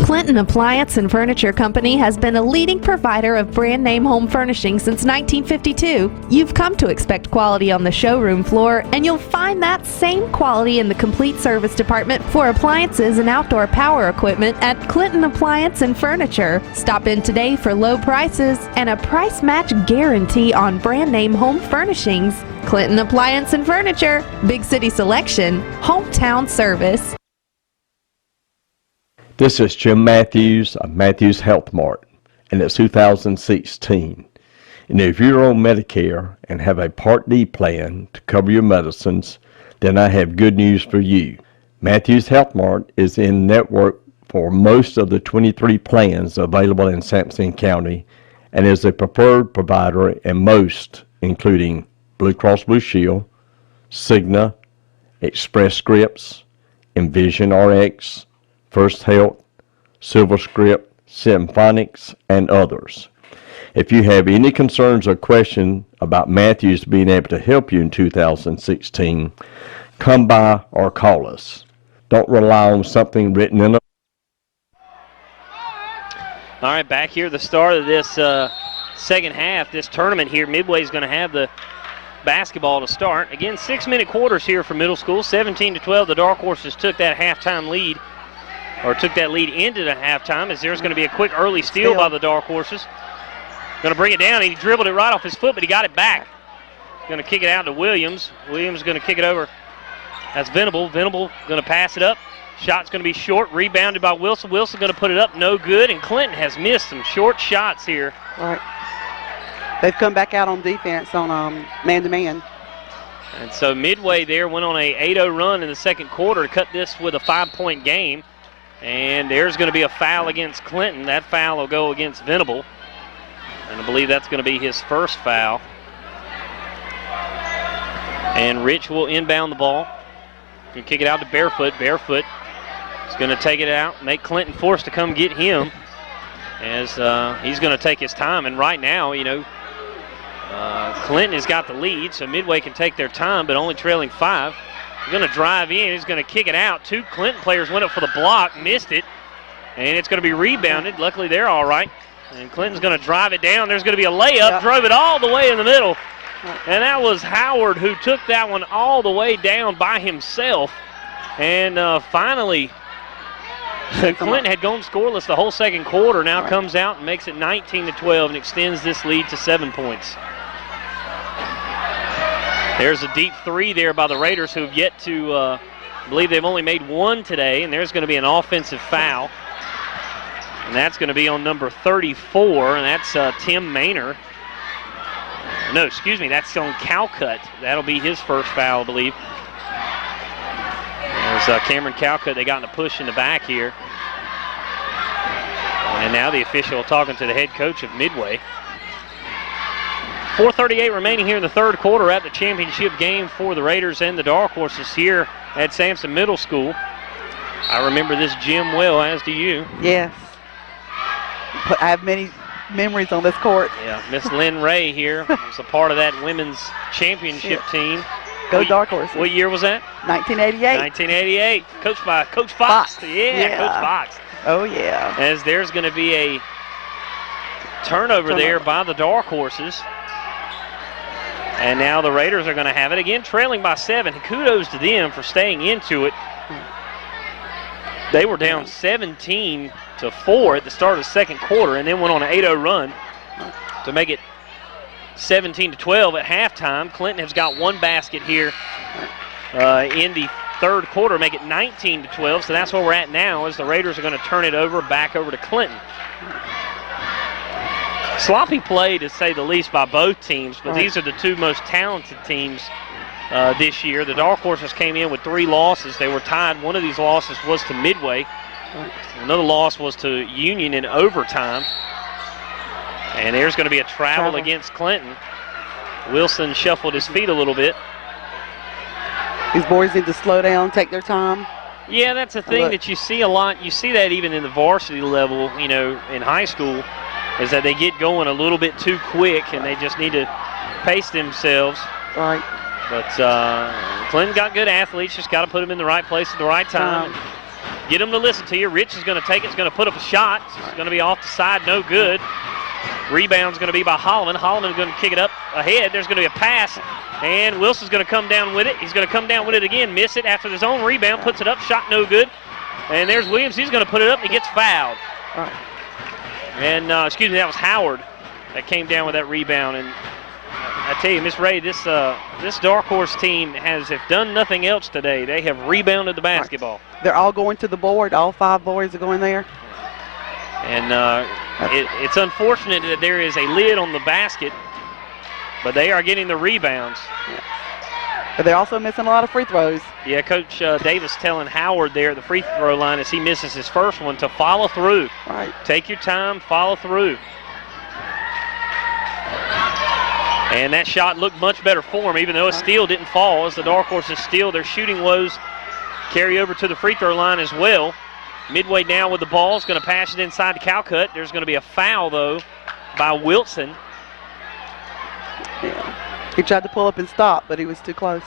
Clinton Appliance and Furniture Company has been a leading provider of brand name home furnishings since 1952. You've come to expect quality on the showroom floor, and you'll find that same quality in the complete service department for appliances and outdoor power equipment at Clinton Appliance and Furniture. Stop in today for low prices and a price match guarantee on brand name home furnishings. Clinton Appliance and Furniture, big city selection, hometown service. This is Jim Matthews of Matthews Health Mart, and it's 2016. And if you're on Medicare and have a Part D plan to cover your medicines, then I have good news for you. Matthews Health Mart is in network for most of the 23 plans available in Sampson County and is a preferred provider in most, including Blue Cross Blue Shield, Cigna, Express Scripts, Envision RX, First Health, Silver Script, Symphonics, and others. If you have any concerns or questions about Matthews being able to help you in 2016, come by or call us. Don't rely on something written in a... All right, back here at the start of this second half, this tournament here, Midway is going to have the basketball to start. Again, 6-minute quarters here for middle school, 17-12. The Dark Horses took that halftime lead, or took that lead into the halftime, as there's going to be a quick early steal by the Dark Horses. Going to bring it down, and he dribbled it right off his foot, but he got it back. Going to kick it out to Williams. Williams going to kick it over. That's Venable. Venable going to pass it up. Shot's going to be short, rebounded by Wilson. Wilson going to put it up, no good, and Clinton has missed some short shots here. All right. They've come back out on defense on man-to-man. And so Midway there went on a 8-0 run in the second quarter to cut this with a 5-point game. And there's going to be a foul against Clinton. That foul will go against Venable. And I believe that's going to be his first foul. And Rich will inbound the ball. Can kick it out to Barefoot. Barefoot is going to take it out, make Clinton forced to come get him, as he's going to take his time. And right now, you know, Clinton has got the lead, so Midway can take their time, but only trailing 5. He's going to drive in. He's going to kick it out. 2 Clinton players went up for the block, missed it, and it's going to be rebounded. Luckily, they're all right. And Clinton's going to drive it down. There's going to be a layup, drove it all the way in the middle. And that was Howard who took that one all the way down by himself. And finally, Clinton had gone scoreless the whole second quarter. Now comes out and makes it 19-12 and extends this lead to 7 points. There's a deep 3 there by the Raiders, who have yet to, I believe they've only made 1 today, and there's going to be an offensive foul. And that's going to be on number 34, and that's Tim Maynor. No, excuse me, that's on Calcutt. That'll be his first foul, I believe. There's Cameron Calcutt. They got in a push in the back here. And now the official talking to the head coach of Midway. 4:38 remaining here in the third quarter at the championship game for the Raiders and the Dark Horses here at Sampson Middle School. I remember this gym well, as do you. Yes. I have many memories on this court. Yeah, Miss Lynn Ray here was a part of that women's championship team. Go Dark Horses. What year was that? 1988. 1988. Coached by Coach Fox. Yeah, Coach Fox. Oh, yeah. As there's going to be a turnover there by the Dark Horses. And now the Raiders are going to have it again, trailing by 7. Kudos to them for staying into it. They were down 17-4 at the start of the second quarter, and then went on an 8-0 run to make it 17-12 at halftime. Clinton has got 1 basket here in the third quarter, make it 19-12. So that's where we're at now, as the Raiders are going to turn it back over to Clinton. Sloppy play, to say the least, by both teams, but these are the 2 most talented teams this year. The Dark Horses came in with 3 losses. They were tied. One of these losses was to Midway. Another loss was to Union in overtime. And there's going to be a travel against Clinton. Wilson shuffled his feet a little bit. These boys need to slow down, take their time. Yeah, that's a thing that you see a lot. You see that even in the varsity level, you know, in high school, is that they get going a little bit too quick and they just need to pace themselves. Right. But Clinton got good athletes, just got to put them in the right place at the right time. Get them to listen to you. Rich is going to take it. He's going to put up a shot. It's going to be off the side, no good. Rebound's going to be by Holloman. Holloman's going to kick it up ahead. There's going to be a pass, and Wilson's going to come down with it. He's going to come down with it again, miss it after his own rebound, puts it up, shot no good. And there's Williams. He's going to put it up, and he gets fouled. Right. And, excuse me, that was Howard that came down with that rebound. And I tell you, Miss Ray, this Dark Horse team has, if done nothing else today, they have rebounded the basketball. Right. They're all going to the board. All 5 boys are going there. And it's unfortunate that there is a lid on the basket, but they are getting the rebounds. But they're also missing a lot of free throws. Yeah, Coach Davis telling Howard there at the free throw line as he misses his first one to follow through. Right. Take your time, follow through. And that shot looked much better for him, even though a steal didn't fall. As the Dark Horses steal, their shooting woes carry over to the free throw line as well. Midway now with the ball is going to pass it inside to Calcutt. There's going to be a foul, though, by Wilson. Yeah. He tried to pull up and stop, but he was too close.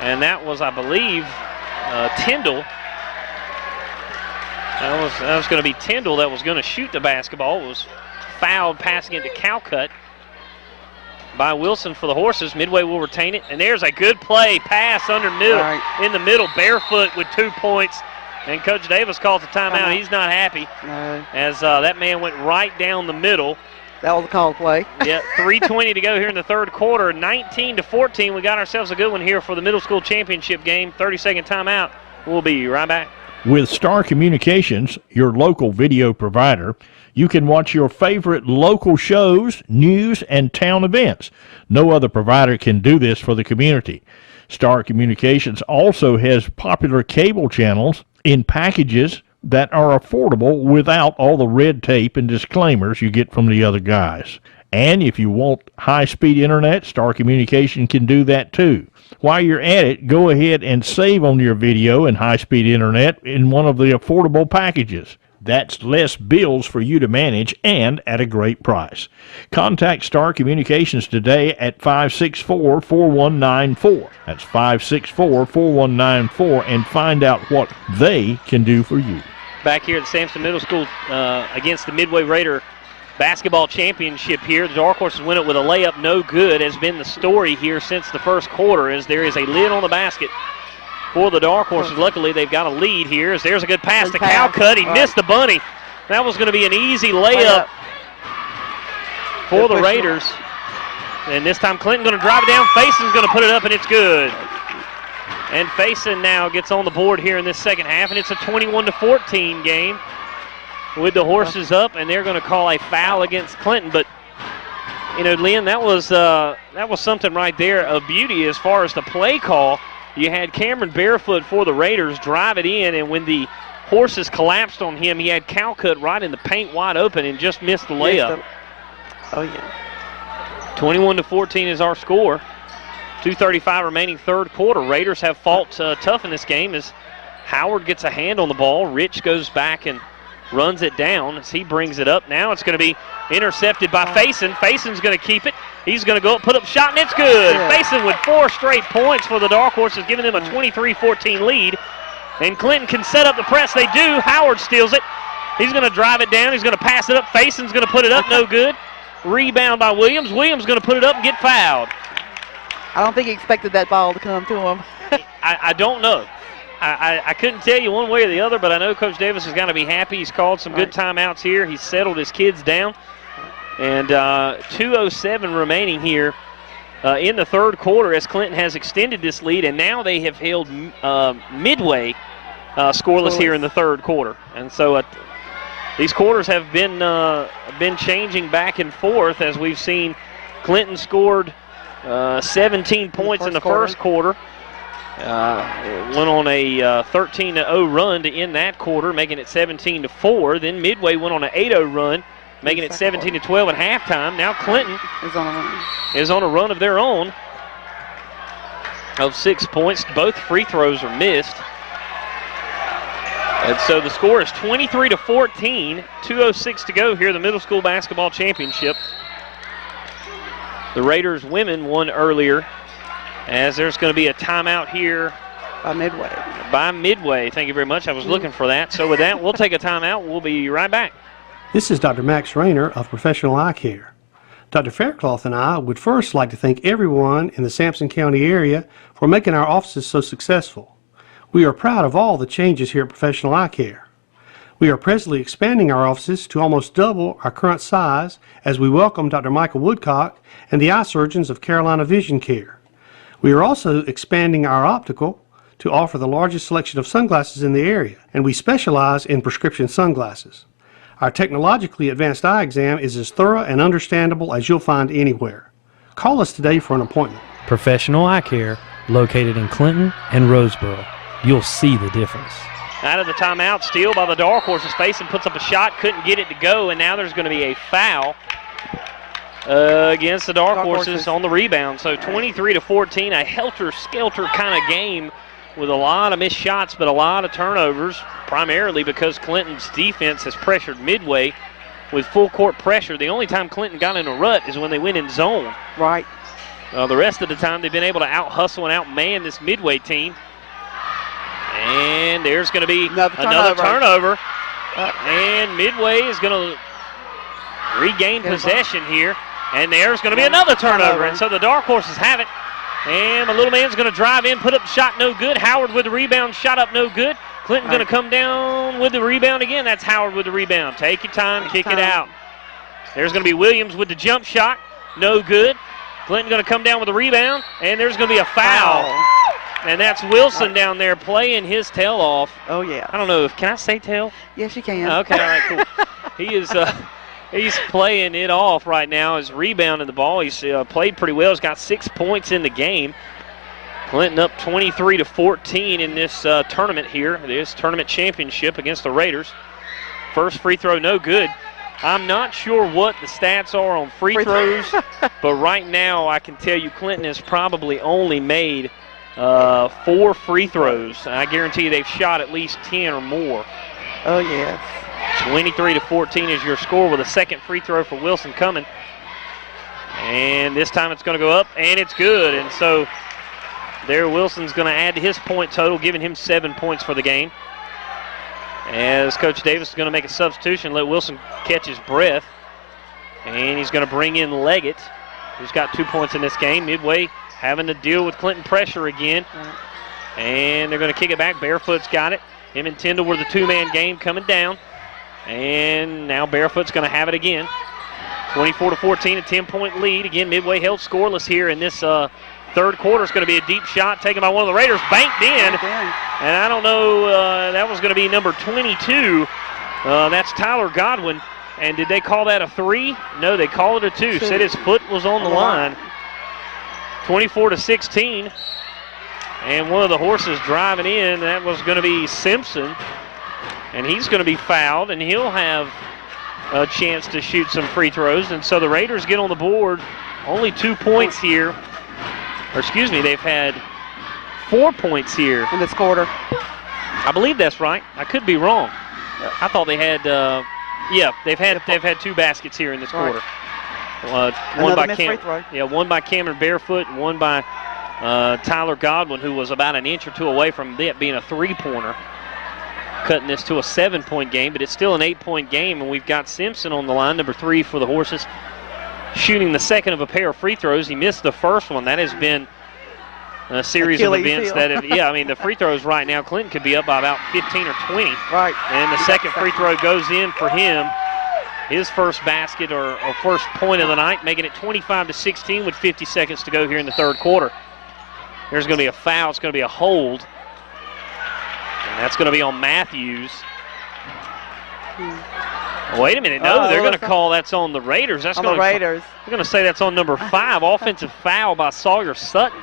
And that was, I believe, Tyndall. That was going to be Tyndall that was going to shoot the basketball. It was fouled passing it to Calcutt by Wilson for the Horses. Midway will retain it. And there's a good play, pass under middle, in the middle, barefoot with 2 points. And Coach Davis calls a timeout. He's not happy as that man went right down the middle. That was a called play. Yeah, 3:20 to go here in the third quarter. 19-14. We got ourselves a good one here for the middle school championship game. 30-second timeout. We'll be right back. With Star Communications, your local video provider, you can watch your favorite local shows, news, and town events. No other provider can do this for the community. Star Communications also has popular cable channels in packages that are affordable without all the red tape and disclaimers you get from the other guys. And if you want high-speed internet, Star Communication can do that too. While you're at it, go ahead and save on your video and high-speed internet in one of the affordable packages. That's less bills for you to manage and at a great price. Contact Star Communications today at 564-4194. That's 564-4194 and find out what they can do for you. Back here at Sampson Middle School against the Midway Raider basketball championship here. The Dark Horses win it with a layup, no good, has been the story here since the first quarter, as there is a lid on the basket for the Dark Horses. Luckily, they've got a lead here. As there's a good pass to Calcutt. He missed the bunny. That was going to be an easy layup for the Raiders. And this time Clinton going to drive it down. Fason's going to put it up, and it's good. And Fason now gets on the board here in this second half, and it's a 21-14 game with the Horses up, and they're going to call a foul against Clinton. But, you know, Lynn, that was something right there of beauty as far as the play call. You had Cameron Barefoot for the Raiders drive it in, and when the Horses collapsed on him, he had Calcutt right in the paint wide open and just missed the layup. Oh, yeah. 21-14 is our score. 2:35 remaining third quarter. Raiders have fought tough in this game as Howard gets a hand on the ball. Rich goes back and runs it down as he brings it up. Now it's going to be intercepted by Fason. Fason's going to keep it. He's going to go up, put up a shot, and it's good. Yeah. Fason with 4 straight points for the Dark Horses, giving them a 23-14 lead. And Clinton can set up the press. They do. Howard steals it. He's going to drive it down. He's going to pass it up. Fason's going to put it up. No good. Rebound by Williams. Williams going to put it up and get fouled. I don't think he expected that ball to come to him. I don't know. I couldn't tell you one way or the other, but I know Coach Davis is going to be happy. He's called some good timeouts here. He's settled his kids down. And 2:07 remaining here in the third quarter as Clinton has extended this lead, and now they have held Midway scoreless here in the third quarter. And so these quarters have been changing back and forth as we've seen. Clinton scored 17 points in the first quarter. Went on a 13-0 run to end that quarter, making it 17-4. Then Midway went on an 8-0 run, making it 17-12 at halftime. Now Clinton is on a run of their own of 6 points. Both free throws are missed. And so the score is 23-14, 2:06 to go here in the middle school basketball championship. The Raiders women won earlier, as there's going to be a timeout here. By Midway. Thank you very much. I was looking for that. So with that, we'll take a timeout. We'll be right back. This is Dr. Max Rayner of Professional Eye Care. Dr. Faircloth and I would first like to thank everyone in the Sampson County area for making our offices so successful. We are proud of all the changes here at Professional Eye Care. We are presently expanding our offices to almost double our current size as we welcome Dr. Michael Woodcock and the eye surgeons of Carolina Vision Care. We are also expanding our optical to offer the largest selection of sunglasses in the area, and we specialize in prescription sunglasses. Our technologically advanced eye exam is as thorough and understandable as you'll find anywhere. Call us today for an appointment. Professional Eye Care, located in Clinton and Roseboro. You'll see the difference. Out of the timeout, steal by the Dark Horses. Faison puts up a shot, couldn't get it to go, and now there's going to be a foul against the Dark Horses on the rebound. So 23-14, a helter-skelter kind of game with a lot of missed shots, but a lot of turnovers, primarily because Clinton's defense has pressured Midway with full court pressure. The only time Clinton got in a rut is when they went in zone. Right. The rest of the time, they've been able to out-hustle and out-man this Midway team. And there's going to be another turnover. And Midway is going to regain possession here. And there's going to be another turnover. And so the Dark Horses have it. And the little man's going to drive in, put up the shot, no good. Howard with the rebound, shot up, no good. Clinton going to come down with the rebound again. That's Howard with the rebound. Take your time, kick it out. There's going to be Williams with the jump shot, no good. Clinton going to come down with the rebound, and there's going to be a foul. And that's Wilson down there playing his tail off. Oh, yeah. I don't know can I say tail? Yes, you can. Okay, all right, cool. He is he's playing it off right now. He's rebounding the ball. He's played pretty well. He's got 6 points in the game. Clinton up 23-14 in this tournament here, this tournament championship against the Raiders. First free throw, no good. I'm not sure what the stats are on free throws, but right now I can tell you Clinton has probably only made 4 free throws. I guarantee you they've shot at least 10 or more. Oh, yes. 23-14 is your score with a second free throw for Wilson coming. And this time it's going to go up, and it's good. And so there Wilson's going to add to his point total, giving him 7 points for the game. As Coach Davis is going to make a substitution, let Wilson catch his breath. And he's going to bring in Leggett, who's got 2 points in this game. Midway having to deal with Clinton pressure again. And they're going to kick it back. Barefoot's got it. Him and Tyndall were the two-man game coming down. And now Barefoot's going to have it again. 24-14, a 10-point lead. Again, Midway held scoreless here in this third quarter. It's going to be a deep shot taken by one of the Raiders, banked in. And I don't know, that was going to be number 22. That's Tyler Godwin. And did they call that a 3? No, they called it a 2. Said his foot was on the line. 24-16. And one of the Horses driving in, that was going to be Sampson. And he's going to be fouled, and he'll have a chance to shoot some free throws. And so the Raiders get on the board. Only 2 points here. Or excuse me, they've had 4 points here in this quarter. I believe that's right. I could be wrong. I thought they had. They've had 2 baskets here in this quarter. One by Cameron Barefoot, and one by Tyler Godwin, who was about an inch or 2 away from it being a 3-pointer. Cutting this to a 7-point game, but it's still an 8-point game, and we've got Sampson on the line, number 3 for the Horses, shooting the second of a pair of free throws. He missed the first one. That has been a series of events that have, the free throws right now, Clinton could be up by about 15 or 20. Right. And the second free throw goes in for him. His first basket or first point of the night, making it 25-16 with 50 seconds to go here in the third quarter. There's going to be a foul. It's going to be a hold. And that's going to be on Matthews. Wait a minute. No, they're going to call that's on the Raiders. That's on going the Raiders. They're going to say that's on number 5, offensive foul by Sawyer Sutton.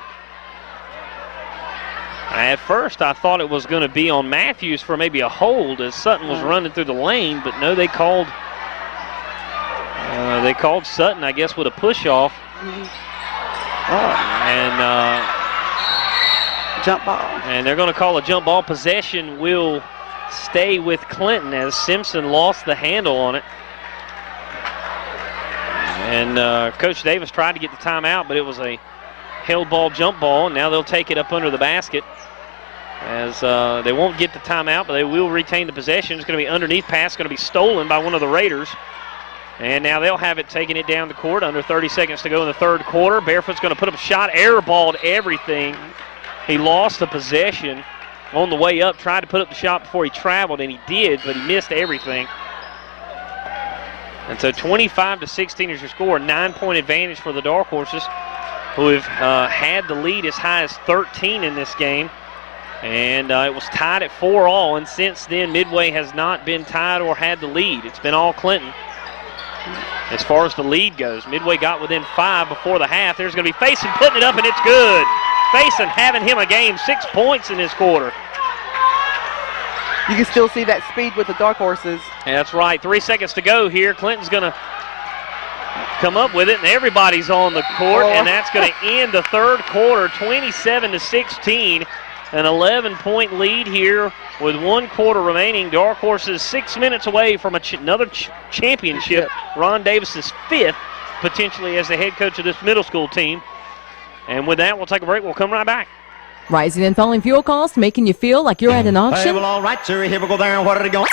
At first, I thought it was going to be on Matthews for maybe a hold as Sutton was running through the lane, but no, they called Sutton, I guess, with a push-off. And jump ball. And they're going to call a jump ball. Possession will stay with Clinton as Sampson lost the handle on it. And Coach Davis tried to get the timeout, but it was a held ball, jump ball, and now they'll take it up under the basket as they won't get the timeout, but they will retain the possession. It's going to be underneath pass, going to be stolen by one of the Raiders. And now they'll have it taking it down the court. Under 30 seconds to go in the third quarter. Barefoot's going to put up a shot, airballed everything. He lost the possession on the way up, tried to put up the shot before he traveled, and he did, but he missed everything. And so 25-16 is your score. 9-point advantage for the Dark Horses, who have had the lead as high as 13 in this game. And it was tied at 4-all, and since then Midway has not been tied or had the lead. It's been all Clinton. As far as the lead goes, Midway got within 5 before the half. There's going to be Faison putting it up, and it's good. Faison having him a game, 6 points in this quarter. You can still see that speed with the Dark Horses. That's right. 3 seconds to go here. Clinton's going to come up with it, and everybody's on the court, and that's going to end the third quarter, 27-16. An 11-point lead here with 1 quarter remaining. Dark Horses 6 minutes away from another championship. Ron Davis's 5th, potentially, as the head coach of this middle school team. And with that, we'll take a break. We'll come right back. Rising and falling fuel costs making you feel like you're at an auction? Hey, well, all right, sir. Here we go there. What are they going?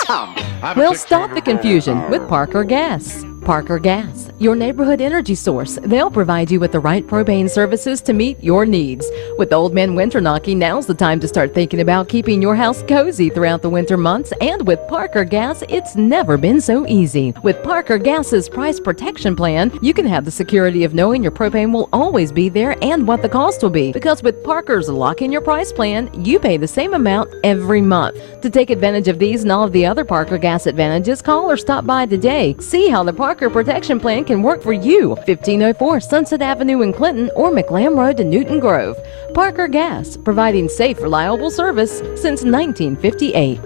Well, stop the confusion with Parker Gas. Parker Gas, your neighborhood energy source. They'll provide you with the right propane services to meet your needs. With old men winter knocking, now's the time to start thinking about keeping your house cozy throughout the winter months. And with Parker Gas, it's never been so easy. With Parker Gas's price protection plan, you can have the security of knowing your propane will always be there and what the cost will be. Because with Parker's Lock in Your Price plan, you pay the same amount every month. To take advantage of these and all of the other Parker Gas advantages, call or stop by today. See how the Parker Protection Plan can work for you. 1504 Sunset Avenue in Clinton or McLam Road to Newton Grove. Parker Gas, providing safe, reliable service since 1958.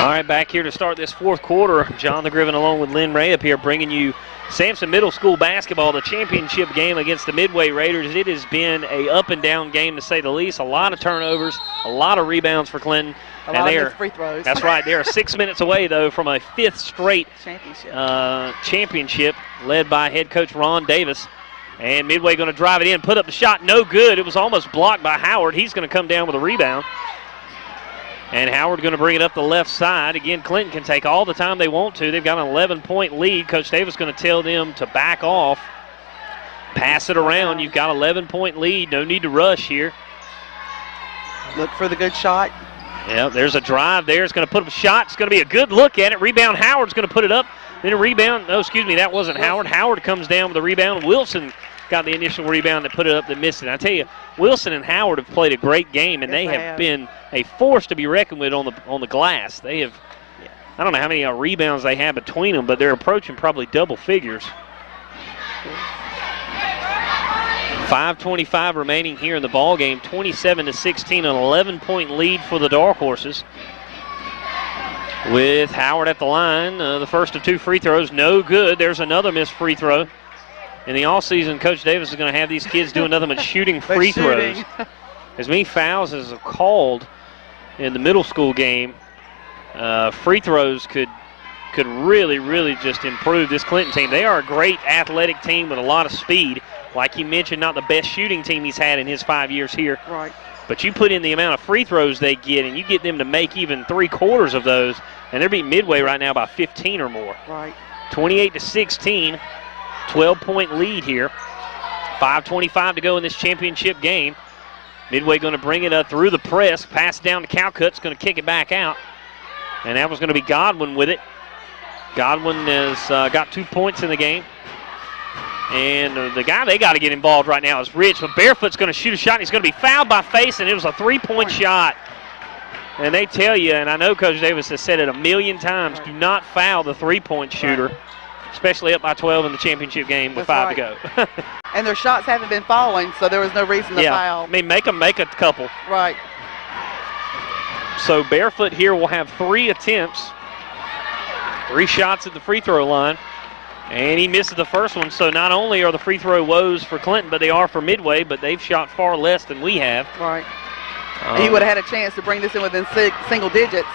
All right, back here to start this fourth quarter. John the Griffin along with Lynn Ray up here bringing you Sampson Middle School basketball, the championship game against the Midway Raiders. It has been a up and down game to say the least. A lot of turnovers, a lot of rebounds for Clinton. A lot of free throws. That's right. They are 6 minutes away, though, from a 5th straight championship led by head coach Ron Davis. And Midway going to drive it in, put up the shot, no good. It was almost blocked by Howard. He's going to come down with a rebound. And Howard going to bring it up the left side. Again, Clinton can take all the time they want to. They've got an 11-point lead. Coach Davis going to tell them to back off. Pass it around. You've got an 11-point lead. No need to rush here. Look for the good shot. Yeah, there's a drive there. It's going to put up a shot. It's going to be a good look at it. Rebound, Howard's going to put it up. Then a rebound. No, excuse me, that wasn't Howard. Howard comes down with a rebound. Wilson got the initial rebound that put it up that missed it. I tell you, Wilson and Howard have played a great game, and they have been a force to be reckoned with on the glass. They have, I don't know how many rebounds they have between them, but they're approaching probably double figures. 5:25 remaining here in the ball game. 27-16, an 11-point lead for the Dark Horses. With Howard at the line, the first of 2 free throws, no good. There's another missed free throw. In the offseason, Coach Davis is going to have these kids doing nothing but shooting free throws. As many fouls as are called in the middle school game, free throws could really, really just improve this Clinton team. They are a great athletic team with a lot of speed. Like you mentioned, not the best shooting team he's had in his 5 years here. Right. But you put in the amount of free throws they get, and you get them to make even 3/4 of those, and they're beating Midway right now by 15 or more. Right. 28-16, 12-point lead here. 5:25 to go in this championship game. Midway going to bring it up through the press, pass it down to Calcutt's going to kick it back out. And that was going to be Godwin with it. Godwin has got 2 points in the game. And the guy they got to get involved right now is Rich. But Barefoot's going to shoot a shot. And he's going to be fouled by Faison, and it was a 3-point shot. And they tell you, and I know Coach Davis has said it a million times, do not foul the 3-point shooter, especially up by 12 in the championship game with 5 to go. And their shots haven't been falling, so there was no reason to foul. I mean, make them make a couple. Right. So Barefoot here will have 3 attempts, 3 shots at the free throw line. And he misses the first one, so not only are the free throw woes for Clinton, but they are for Midway, but they've shot far less than we have. Right. He would have had a chance to bring this in within single digits.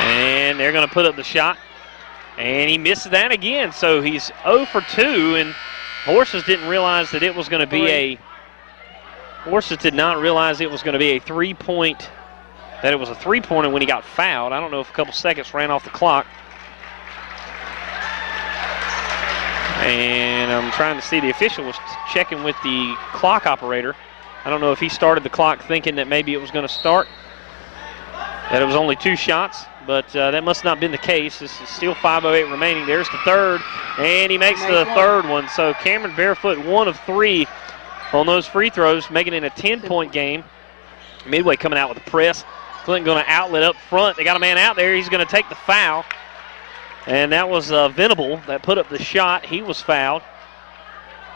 And they're going to put up the shot. And he misses that again. So he's 0 for 2. And Horses didn't realize that it was going to be Horses did not realize it was going to be a 3-point, that it was a 3-pointer when he got fouled. I don't know if a couple seconds ran off the clock. And I'm trying to see, the official was checking with the clock operator. I don't know if he started the clock thinking that maybe it was going to start, that it was only 2 shots, but that must not have been the case. This is still 5:08 remaining. There's the third, and he makes the third one. So Cameron Barefoot 1 of 3 on those free throws, making it a 10-point game. Midway coming out with a press. Clinton going to outlet up front. They got a man out there. He's going to take the foul. And that was Venable that put up the shot. He was fouled.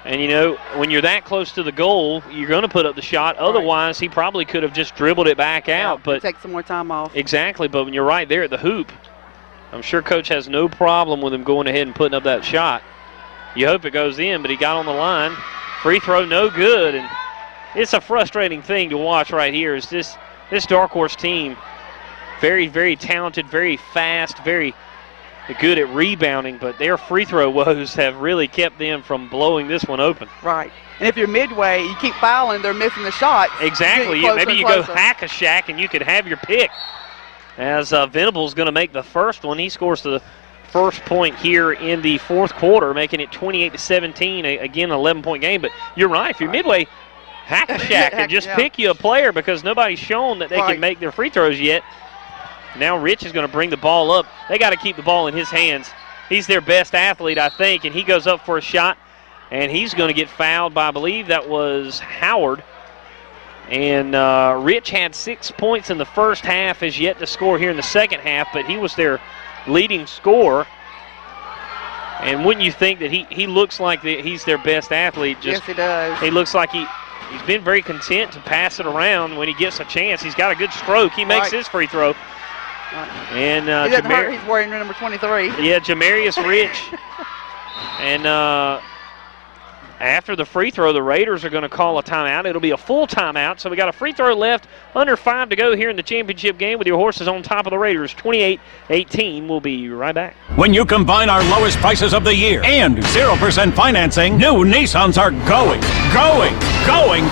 And, you know, when you're that close to the goal, you're going to put up the shot. Otherwise, he probably could have just dribbled it back out. But take some more time off. Exactly. But when you're right there at the hoop, I'm sure Coach has no problem with him going ahead and putting up that shot. You hope it goes in, but he got on the line. Free throw, no good. And it's a frustrating thing to watch right here. Is this Dark Horse team, very, very talented, very fast, very good at rebounding, but their free throw woes have really kept them from blowing this one open. Right. And if you're Midway, you keep fouling, they're missing the shots. Exactly. Maybe you go hack-a-shack and you could have your pick. As Venable's going to make the first one. He scores the first point here in the fourth quarter, making it 28-17. Again, an 11-point game. But you're right. If you're Midway, hack-a-shack and just pick you a player because nobody's shown that they can make their free throws yet. Now Rich is going to bring the ball up. They got to keep the ball in his hands. He's their best athlete, I think, and he goes up for a shot, and he's going to get fouled by, I believe that was Howard. And Rich had 6 points in the first half, has yet to score here in the second half, but he was their leading scorer. And wouldn't you think that he looks like he's their best athlete? Yes, he does. He looks like he's been very content to pass it around when he gets a chance. He's got a good stroke. He makes his free throw. And he doesn't hurt. He's wearing number 23. Yeah, Jamarius Rich. And after the free throw, the Raiders are going to call a timeout. It'll be a full timeout. So we got a free throw left, under 5 to go here in the championship game with your Horses on top of the Raiders, 28-18. We'll be right back. When you combine our lowest prices of the year and 0% financing, new Nissans are going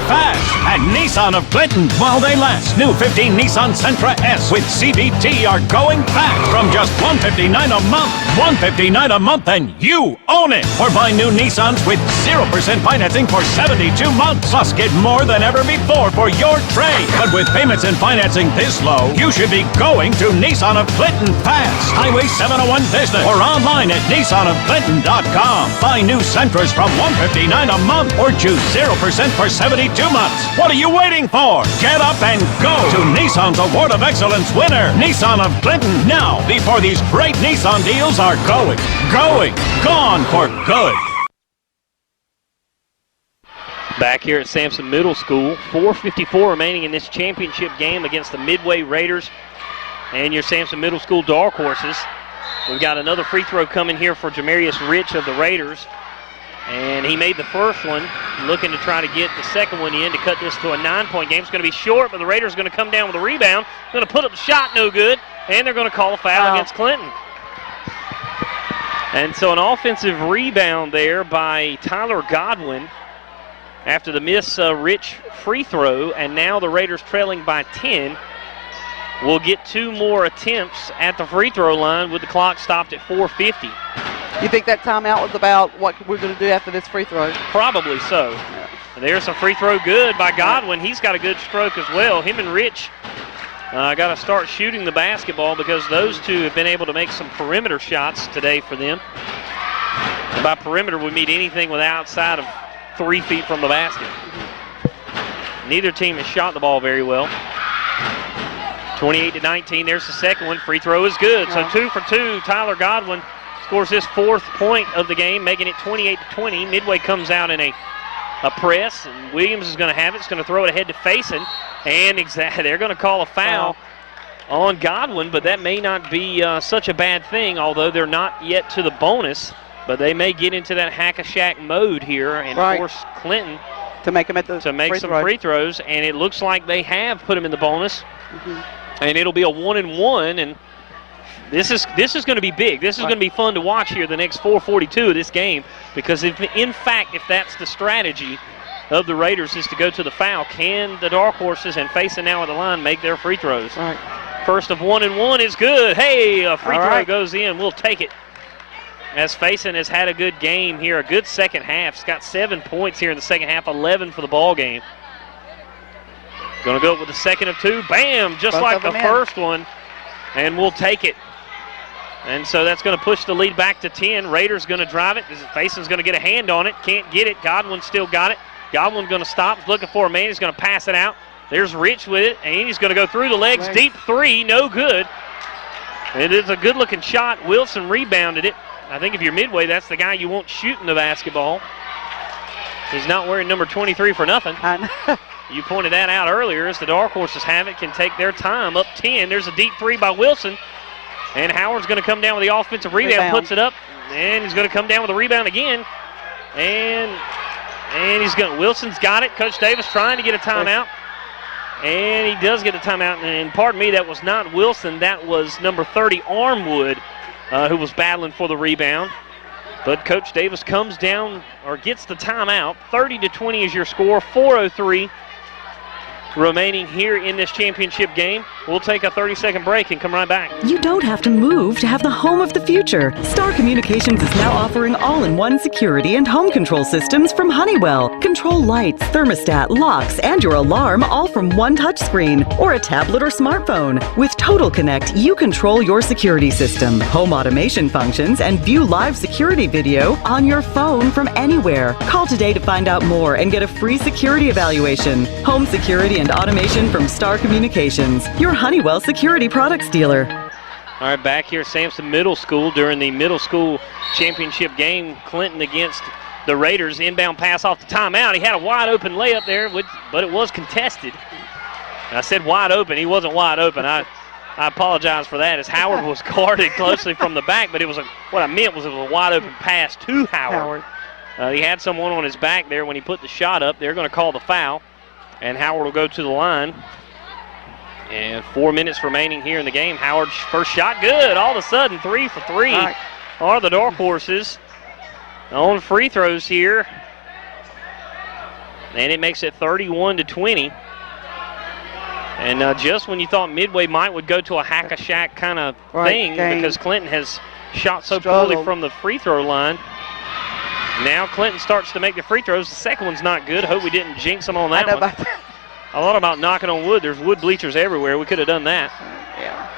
fast at Nissan of Clinton while they last. New 15 Nissan Sentra S with CVT are going fast from just $159 a month. $159 a month and you own it. Or buy new Nissans with 0% financing for 72 months. Plus get more than ever before for your trade. But with payments and financing this low, you should be going to Nissan of Clinton fast. Highway 701 Business or online at NissanofClinton.com. Buy new Sentras from $159 a month or choose 0% for 72 months. What are you waiting for? Get up and go to Nissan's Award of Excellence winner, Nissan of Clinton, now before these great Nissan deals are gone for good. Back here at Sampson Middle School, 4:54 remaining in this championship game against the Midway Raiders and your Sampson Middle School Dark Horses. We've got another free throw coming here for Jamarius Rich of the Raiders. And he made the first one, looking to try to get the second one in to cut this to a 9-point game. It's going to be short, but the Raiders are going to come down with a rebound. Going to put up the shot, no good, and they're going to call a foul against Clinton. And so an offensive rebound there by Tyler Godwin after the miss Rich free throw, and now the Raiders trailing by 10. Will get 2 more attempts at the free throw line with the clock stopped at 4:50. You think that timeout was about what we're going to do after this free throw? Probably so. Yeah. And there's a free throw good by Godwin. He's got a good stroke as well. Him and Rich got to start shooting the basketball because those two have been able to make some perimeter shots today for them. And by perimeter, we mean anything with outside of 3 feet from the basket. Neither team has shot the ball very well. 28-19. There's the second one. Free throw is good. So 2 for 2. Tyler Godwin scores his 4th point of the game, making it 28-20. Midway comes out in a press, and Williams is going to have it. It's going to throw it ahead to Faison, and they're going to call a foul on Godwin, but that may not be such a bad thing, although they're not yet to the bonus, but they may get into that hack-a-shack mode here and force Clinton to make them at the to make some free throws, and it looks like they have put him in the bonus. And it'll be a 1-and-1, and this is going to be big. This is going to be fun to watch here the next 4:42 of this game, because if that's the strategy of the Raiders is to go to the foul, can the Dark Horses and facing now at the line make their free throws? Right. First of 1-and-1 is good. Hey, a free throw goes in. We'll take it. As Faison has had a good game here, a good second half. He's got 7 points here in the second half, 11 for the ball game. Going to go with the second of 2. Bam, just like the first one. And we'll take it. And so that's going to push the lead back to 10. Raiders going to drive it. Faison's going to get a hand on it. Can't get it. Godwin still got it. Godwin going to stop. He's looking for a man. He's going to pass it out. There's Rich with it, and he's going to go through the legs. Deep three, no good. It is a good-looking shot. Wilson rebounded it. I think if you're Midway, that's the guy you want shooting the basketball. He's not wearing number 23 for nothing. You pointed that out earlier as the Dark Horses have it, can take their time. Up 10. There's a deep three by Wilson. And Howard's going to come down with the offensive rebound, puts it up, and he's going to come down with a rebound again. And Wilson's got it. Coach Davis trying to get a timeout. And he does get a timeout. And pardon me, that was not Wilson. That was number 30, Armwood, who was battling for the rebound. But Coach Davis comes down or gets the timeout. 30-20 is your score. 4:03 remaining here in this championship game. We'll take a 30-second break and come right back. You don't have to move to have the home of the future. Star Communications is now offering all-in-one security and home control systems from Honeywell. Control lights, thermostat, locks, and your alarm all from one touchscreen or a tablet or smartphone. With Total Connect, you control your security system, home automation functions, and view live security video on your phone from anywhere. Call today to find out more and get a free security evaluation. Home security and automation from Star Communications, your Honeywell security products dealer. All right, back here at Sampson Middle School during the middle school championship game, Clinton against the Raiders. Inbound pass off the timeout. He had a wide open layup there, but it was contested. I said wide open. He wasn't wide open. I apologize for that, as Howard was guarded closely from the back, but what I meant was it was a wide open pass to Howard. He had someone on his back there when he put the shot up. They're going to call the foul, and Howard will go to the line. And 4 minutes remaining here in the game. Howard's first shot good. All of a sudden, 3 for 3 are the Dark Horses on free throws here. And it makes it 31-20. And just when you thought Midway would go to a hack-a-shack kind of thing, because Clinton has shot so poorly from the free throw line. Now Clinton starts to make the free throws. The second one's not good. Hope we didn't jinx him on that one. I thought about knocking on wood. There's wood bleachers everywhere. We could have done that.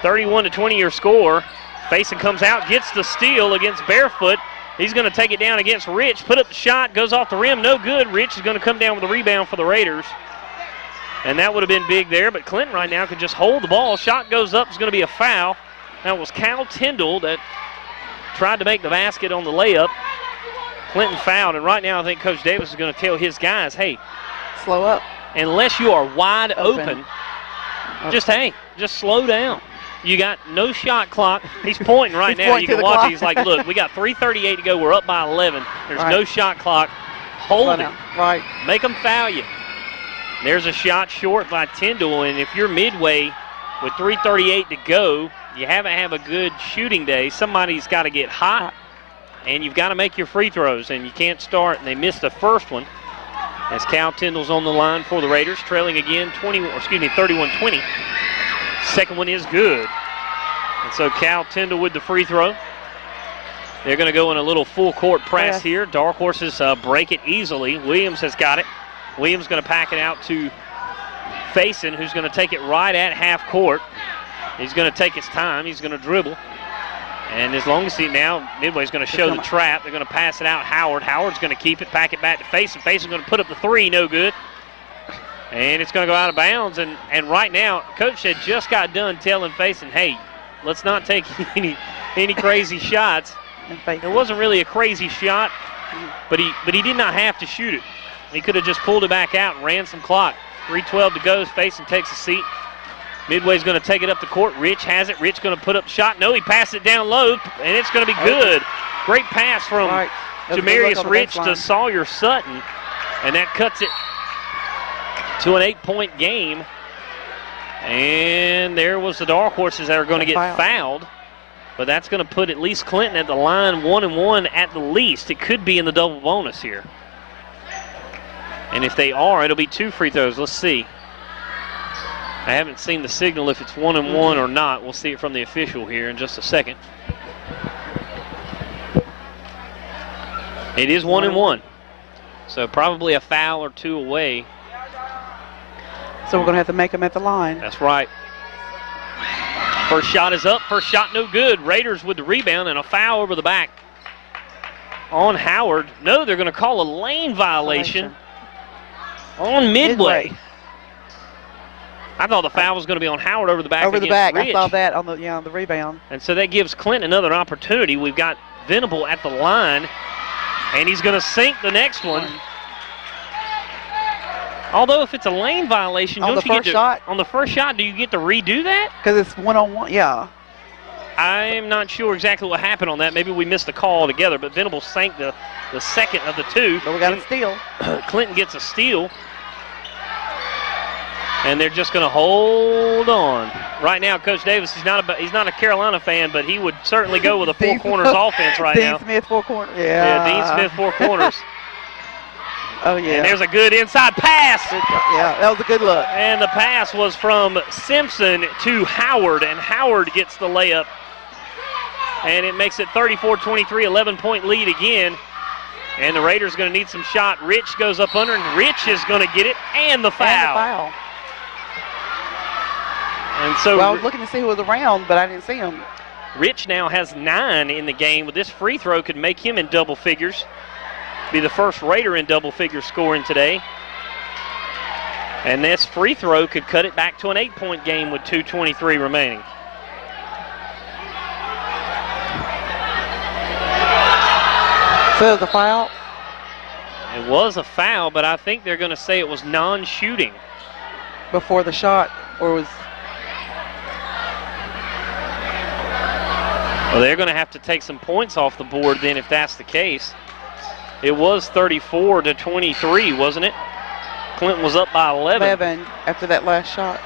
31-20 your score. Faison comes out, gets the steal against Barefoot. He's going to take it down against Rich. Put up the shot, goes off the rim, no good. Rich is going to come down with a rebound for the Raiders. And that would have been big there, but Clinton right now can just hold the ball. Shot goes up, it's going to be a foul. That was Cal Tyndall that tried to make the basket on the layup. Clinton fouled, and right now I think Coach Davis is going to tell his guys, hey, slow up. Unless you are wide open, just slow down. You got no shot clock. He's pointing right now. You can watch it. He's like, look, we got 3:38 to go. We're up by 11. There's no shot clock. Hold it. Right. Make them foul you. There's a shot short by Tyndall, and if you're Midway with 3:38 to go, you haven't had a good shooting day. Somebody's got to get hot, and you've got to make your free throws, and you can't start. And they missed the first one. As Cal Tyndall's on the line for the Raiders, trailing again 31-20. Second one is good. And so Cal Tyndall with the free throw. They're going to go in a little full court press here. Dark Horses break it easily. Williams has got it. Williams going to pack it out to Faison, who's going to take it right at half court. He's going to take his time. He's going to dribble. And as long as Midway's going to show the trap. They're going to pass it out. Howard's going to keep it, pack it back to Faison. Faison's going to put up the three, no good. And it's going to go out of bounds. And right now, Coach had just got done telling Faison, hey, let's not take any crazy shots. It wasn't really a crazy shot, but he did not have to shoot it. He could have just pulled it back out and ran some clock. 3:12 to go. Faison takes a seat. Midway's going to take it up the court. Rich has it. Rich going to put up the shot. No, he passed it down low, and it's going to be good. Great pass from Jamarius Rich to Sawyer Sutton, and that cuts it to an 8-point game. And there was the Dark Horses that are going to get fouled. But that's going to put at least Clinton at the line 1-1 at the least. It could be in the double bonus here. And if they are, it'll be 2 free throws. Let's see. I haven't seen the signal if it's 1-1 or not. We'll see it from the official here in just a second. It is 1-1. So probably a foul or 2 away. So we're going to have to make them at the line. That's right. First shot is up. First shot no good. Raiders with the rebound and a foul over the back on Howard. No, they're going to call a lane violation on Midway. I thought the foul was going to be on Howard over the back. Over the back. Rich. I saw that on the rebound. And so that gives Clinton another opportunity. We've got Venable at the line, and he's going to sink the next one. Although if it's a lane violation, on the first shot, do you get to redo that? Because it's 1-on-1, yeah. I'm not sure exactly what happened on that. Maybe we missed the call altogether, but Venable sank the second of the 2. But we got a steal. Clinton gets a steal. And they're just going to hold on. Right now, Coach Davis, he's not a Carolina fan, but he would certainly go with a four corners offense right now. Dean Smith, 4 corners. Yeah, Dean Smith, 4 corners. Oh, yeah. And there's a good inside pass. Yeah, that was a good look. And the pass was from Sampson to Howard, and Howard gets the layup. And it makes it 34-23, 11-point lead again. And the Raiders going to need some shot. Rich goes up under, and Rich is going to get it, and the foul. And so I was looking to see who was around, but I didn't see him. Rich now has 9 in the game. With this free throw could make him in double figures. Be the first Raider in double figure scoring today. And this free throw could cut it back to an 8-point game with 2:23 remaining. So it was a foul? It was a foul, but I think they're going to say it was non-shooting. Before the shot, or was... Well, they're going to have to take some points off the board then if that's the case. It was 34-23, wasn't it? Clinton was up by 11. 11 after that last shot.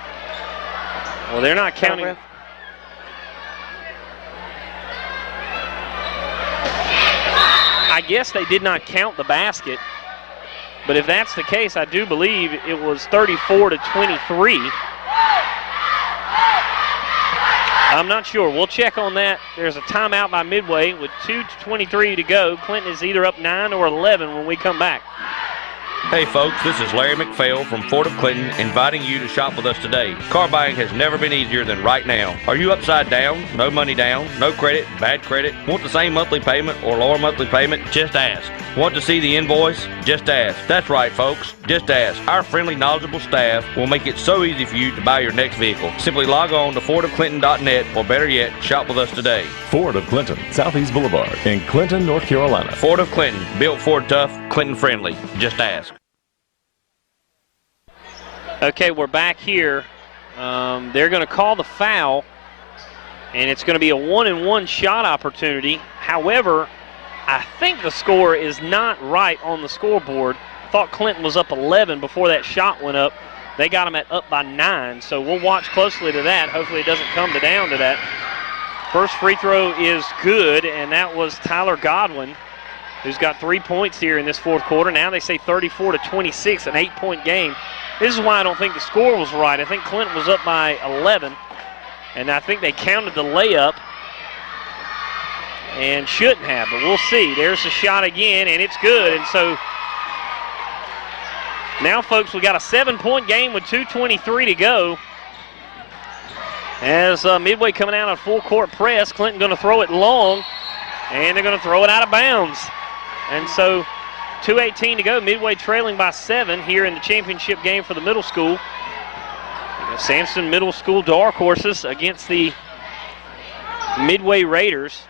Well, they're not counting. I guess they did not count the basket. But if that's the case, I do believe it was 34-23. I'm not sure. We'll check on that. There's a timeout by Midway with 2:23 to go. Clinton is either up 9 or 11 when we come back. Hey folks, this is Larry McPhail from Fort of Clinton inviting you to shop with us today. Car buying has never been easier than right now. Are you upside down, no money down, no credit, bad credit? Want the same monthly payment or lower monthly payment? Just ask. Want to see the invoice? Just ask. That's right folks, just ask. Our friendly, knowledgeable staff will make it so easy for you to buy your next vehicle. Simply log on to FordofClinton.net or better yet, shop with us today. Ford of Clinton, Southeast Boulevard in Clinton, North Carolina. Ford of Clinton, built Ford tough, Clinton friendly. Just ask. Okay, we're back here. They're going to call the foul, and it's going to be a 1-and-1 shot opportunity. However, I think the score is not right on the scoreboard. I thought Clinton was up 11 before that shot went up. They got him up by 9, so we'll watch closely to that. Hopefully it doesn't come down to that. First free throw is good, and that was Tyler Godwin, who's got 3 points here in this fourth quarter. Now they say 34-26, an 8-point game. This is why I don't think the score was right. I think Clinton was up by 11, and I think they counted the layup and shouldn't have, but we'll see. There's the shot again, and it's good. And so now, folks, we got a 7-point game with 2:23 to go. As Midway coming out on full court press, Clinton going to throw it long, and they're going to throw it out of bounds. And so 2:18 to go, Midway trailing by 7 here in the championship game for the middle school. Sampson Middle School Dark Horses against the Midway Raiders.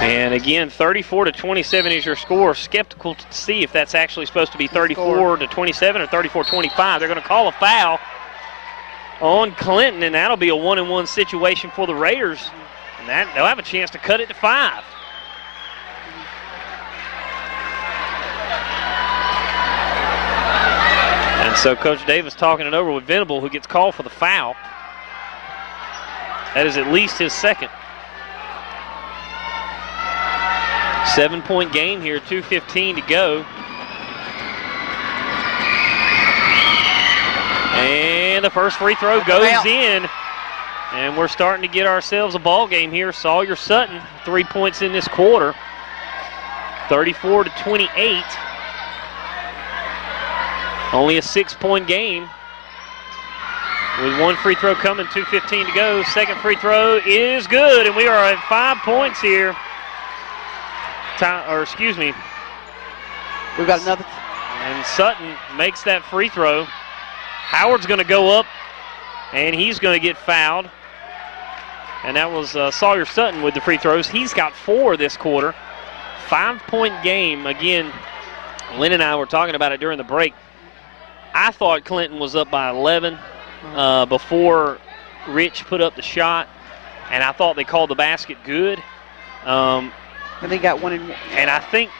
And again, 34-27 is your score. Skeptical to see if that's actually supposed to be 34-27 or 34-25. They're going to call a foul on Clinton, and that'll be a 1-and-1 situation for the Raiders. And they'll have a chance to cut it to 5. And so Coach Davis talking it over with Venable, who gets called for the foul. That is at least his second. 7-point game here, 2:15 to go. And the first free throw goes in. And we're starting to get ourselves a ball game here. Sawyer Sutton, 3 points in this quarter. 34-28. Only a 6-point game. With one free throw coming, 2:15 to go. Second free throw is good, and we are at 5 points here. We've got another. And Sutton makes that free throw. Howard's going to go up, and he's going to get fouled. And that was Sawyer Sutton with the free throws. He's got 4 this quarter. 5-point game. Again, Lynn and I were talking about it during the break. I thought Clinton was up by 11 before Rich put up the shot, and I thought they called the basket good. And they got 1 and 1. And I think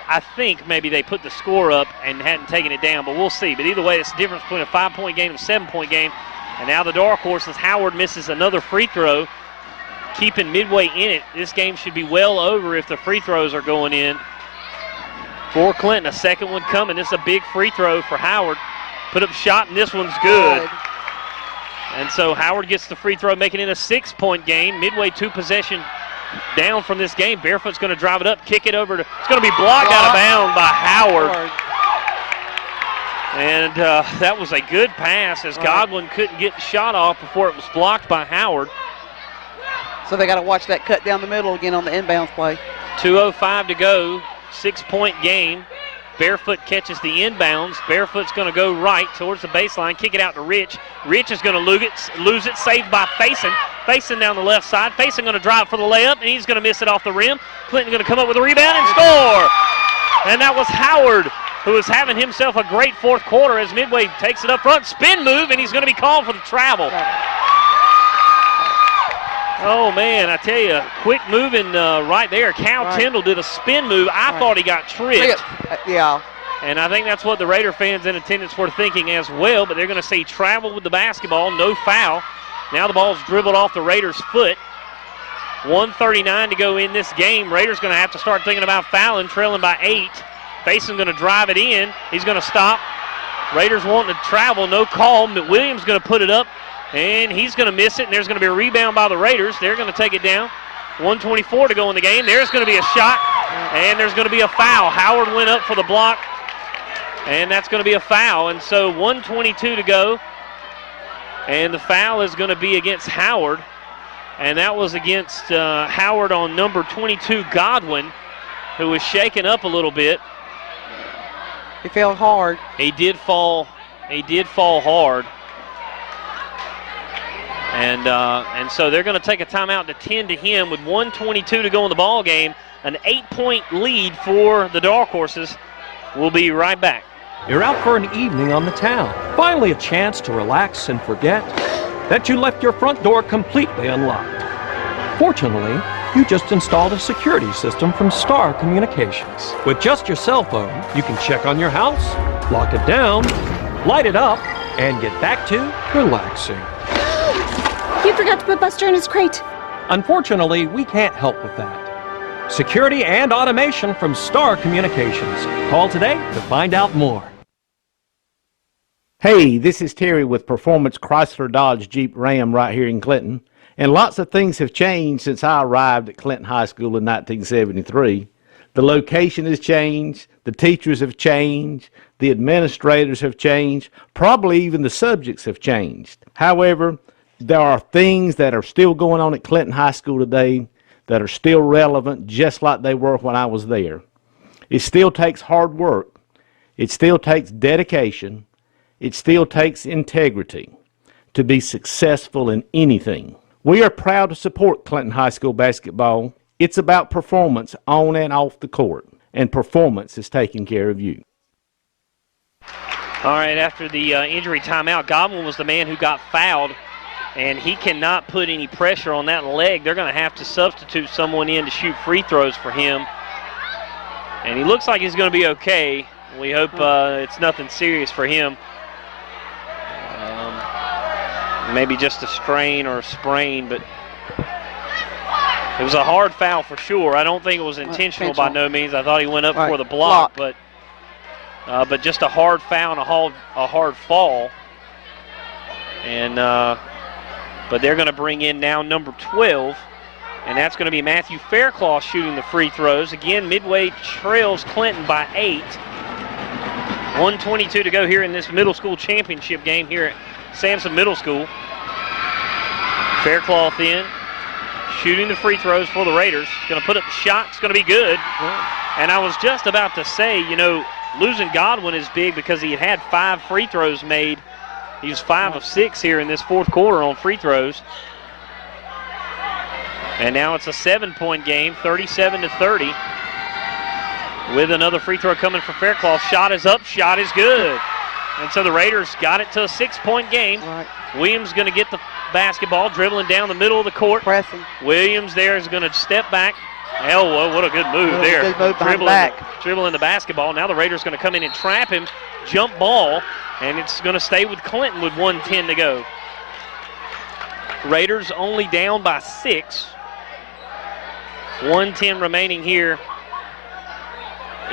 maybe they put the score up and hadn't taken it down, but we'll see. But either way, it's the difference between a 5-point game and a 7-point game. And now the dark horse, as Howard misses another free throw, keeping Midway in it. This game should be well over if the free throws are going in. For Clinton, a second one coming. This is a big free throw for Howard. Put up a shot, and this one's good. And so Howard gets the free throw, making it a 6-point game. Midway 2-possession down from this game. Barefoot's going to drive it up, kick it over to, it's going to be blocked out of bounds by Howard. And that was a good pass as Godwin couldn't get the shot off before it was blocked by Howard. So they got to watch that cut down the middle again on the inbounds play. 2:05 to go, 6-point game. Barefoot catches the inbounds. Barefoot's going to go right towards the baseline, kick it out to Rich. Rich is going to lose it, saved by Faison. Faison down the left side. Faison going to drive for the layup, and he's going to miss it off the rim. Clinton going to come up with a rebound and score. And that was Howard, who is having himself a great fourth quarter as Midway takes it up front. Spin move, and he's going to be called for the travel. Oh, man, I tell you, quick moving right there. Cal Tyndall did a spin move. I thought he got tripped. Yeah. And I think that's what the Raider fans in attendance were thinking as well, but they're going to say travel with the basketball, no foul. Now the ball's dribbled off the Raiders' foot. 1:39 to go in this game. Raiders going to have to start thinking about fouling, trailing by 8. Faison going to drive it in. He's going to stop. Raiders wanting to travel, no call. Williams going to put it up, and he's going to miss it, and there's going to be a rebound by the Raiders. They're going to take it down. 1:24 to go in the game. There's going to be a shot, and there's going to be a foul. Howard went up for the block, and that's going to be a foul. And so 1:22 to go, and the foul is going to be against Howard, and that was against Howard on number 22, Godwin, who was shaken up a little bit. He fell hard. He did fall hard. And so they're going to take a timeout to tend to him with 1:22 to go in the ball game. An 8-point lead for the Dark Horses. We'll be right back. You're out for an evening on the town. Finally a chance to relax and forget that you left your front door completely unlocked. Fortunately, you just installed a security system from Star Communications. With just your cell phone, you can check on your house, lock it down, light it up, and get back to relaxing. You forgot to put Buster in his crate. Unfortunately, we can't help with that. Security and automation from Star Communications. Call today to find out more. Hey, this is Terry with Performance Chrysler Dodge Jeep Ram right here in Clinton. And lots of things have changed since I arrived at Clinton High School in 1973. The location has changed, the teachers have changed, the administrators have changed, probably even the subjects have changed. However, there are things that are still going on at Clinton High School today that are still relevant just like they were when I was there. It still takes hard work. It still takes dedication. It still takes integrity to be successful in anything. We are proud to support Clinton High School basketball. It's about performance on and off the court, and performance is taking care of you. All right, after the injury timeout, Godwin was the man who got fouled, and he cannot put any pressure on that leg. They're going to have to substitute someone in to shoot free throws for him. And he looks like he's going to be okay. We hope it's nothing serious for him. Maybe just a strain or a sprain, but it was a hard foul for sure. I don't think it was intentional by no means. I thought he went up for the block. But just a hard foul and a hard fall. And but they're going to bring in now number 12, and that's going to be Matthew Fairclough shooting the free throws. Again, Midway trails Clinton by 8. 1:22 to go here in this middle school championship game here at Sampson Middle School. Fairclough in, shooting the free throws for the Raiders. Going to put up the shot. It's going to be good. And I was just about to say, you know, losing Godwin is big because he had 5 free throws made. He was 5 of 6 here in this fourth quarter on free throws. And now it's a 7-point game, 37-30. With another free throw coming for Fairclough. Shot is up, shot is good. And so the Raiders got it to a 6-point game. Williams going to get the basketball, dribbling down the middle of the court. Pressing. Williams there is going to step back. Elway, what a good move there. Good move behind the back. Dribbling the basketball. Now the Raiders going to come in and trap him. Jump ball. And it's going to stay with Clinton with 1:10 to go. Raiders only down by 6. 1:10 remaining here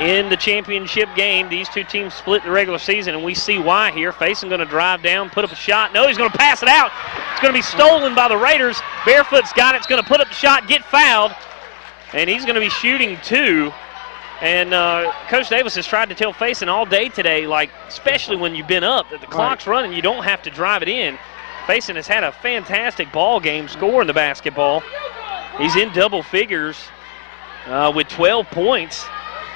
in the championship game. These two teams split the regular season, and we see why here. Faison going to drive down, put up a shot. No, he's going to pass it out. It's going to be stolen by the Raiders. Barefoot's got it. It's going to put up the shot, get fouled, and he's going to be shooting 2. And Coach Davis has tried to tell Faison all day today, like, especially when you've been up, that the clock's running, you don't have to drive it in. Faison has had a fantastic ball game scoring the basketball. He's in double figures with 12 points,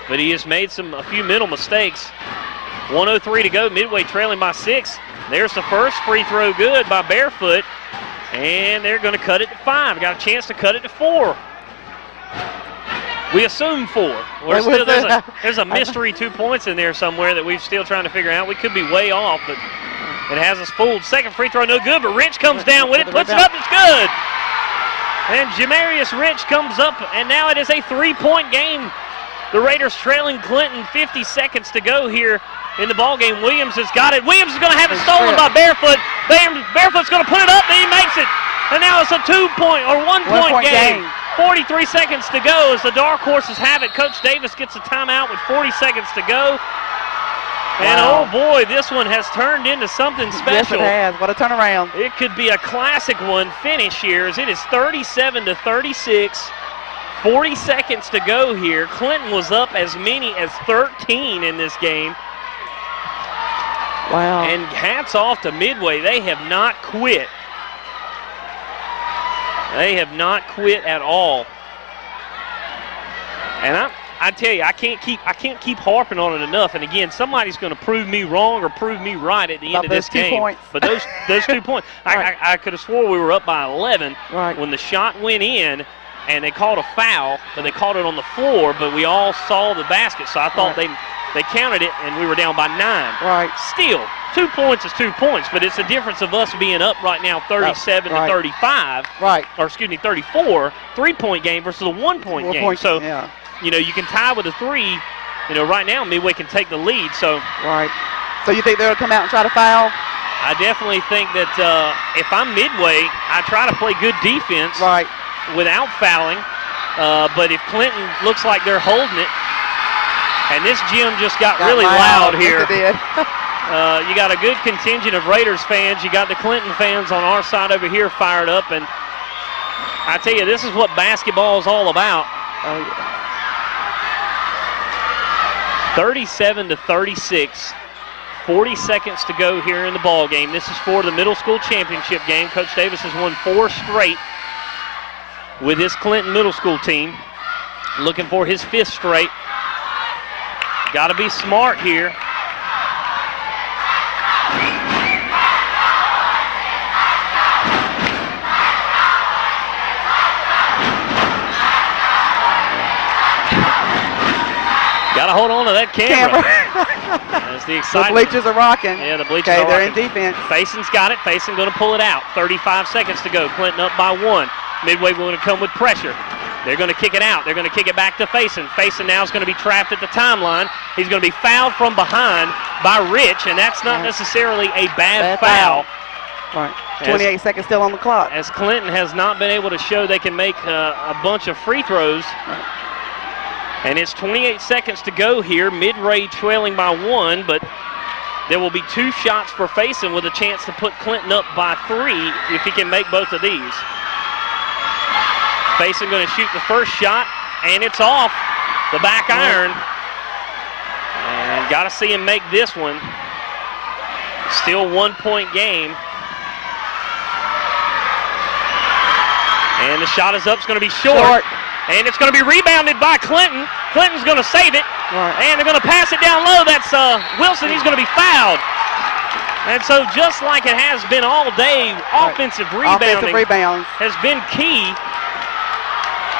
but he has made a few mental mistakes. 1:03 to go, Midway trailing by 6. There's the first free throw good by Barefoot, and they're going to cut it to 5. Got a chance to cut it to 4. We assume 4. There's a mystery 2 points in there somewhere that we're still trying to figure out. We could be way off, but it has us fooled. Second free throw, no good, but Rich comes down with it, puts it up, it's good. And Jamarius Rich comes up, and now it is a 3-point game. The Raiders trailing Clinton, 50 seconds to go here in the ball game. Williams has got it. Williams is going to have it stolen by Barefoot. Barefoot's going to put it up, and he makes it. And now it's a 2-point or 1-point game. 43 seconds to go as the Dark Horses have it. Coach Davis gets a timeout with 40 seconds to go. And oh boy, this one has turned into something special. Yes, it has. What a turnaround. It could be a classic one finish here as it is 37-36. 40 seconds to go here. Clinton was up as many as 13 in this game. Wow. And hats off to Midway. They have not quit. They have not quit at all. And I tell you, I can't keep harping on it enough. And again, somebody's going to prove me wrong or prove me right at the end of this game. 2 points. But those 2 points, I could have swore we were up by 11 when the shot went in, and they called a foul, but they called it on the floor. But we all saw the basket, so I thought they counted it, and we were down by 9. Right. Still, 2 points is 2 points, but it's the difference of us being up right now 37-35. Right. Or excuse me, 34. 3-point game versus a 1-point game. So, you know, you can tie with a 3. You know, right now Midway can take the lead. So. Right. So you think they'll come out and try to foul? I definitely think that if I'm Midway, I try to play good defense. Right. Without fouling. But if Clinton looks like they're holding it, and this gym just got really loud here. Yes, it did. You got a good contingent of Raiders fans. You got the Clinton fans on our side over here fired up. And I tell you, this is what basketball is all about. 37-36. 40 seconds to go here in the ball game. This is for the middle school championship game. Coach Davis has won 4 straight with this Clinton middle school team. Looking for his 5th straight. Got to be smart here. Got to hold on to that camera. That's the excitement. The bleachers are rocking. Yeah, the bleachers are rocking. They're in defense. Faison's got it. Faison going to pull it out. 35 seconds to go. Clinton up by 1. Midway going to come with pressure. They're going to kick it out. They're going to kick it back to Faison. Faison now is going to be trapped at the timeline. He's going to be fouled from behind by Rich, and that's not necessarily a bad foul. Right. 28 seconds still on the clock. As Clinton has not been able to show they can make a bunch of free throws. And it's 28 seconds to go here. Midway trailing by 1, but there will be 2 shots for Faison with a chance to put Clinton up by 3 if he can make both of these. Faison going to shoot the first shot, and it's off the back iron. And got to see him make this one. Still 1-point game. And the shot is up. It's going to be short. And it's going to be rebounded by Clinton. Clinton's going to save it. And they're going to pass it down low. That's Wilson. He's going to be fouled. And so just like it has been all day, offensive rebounding has been key.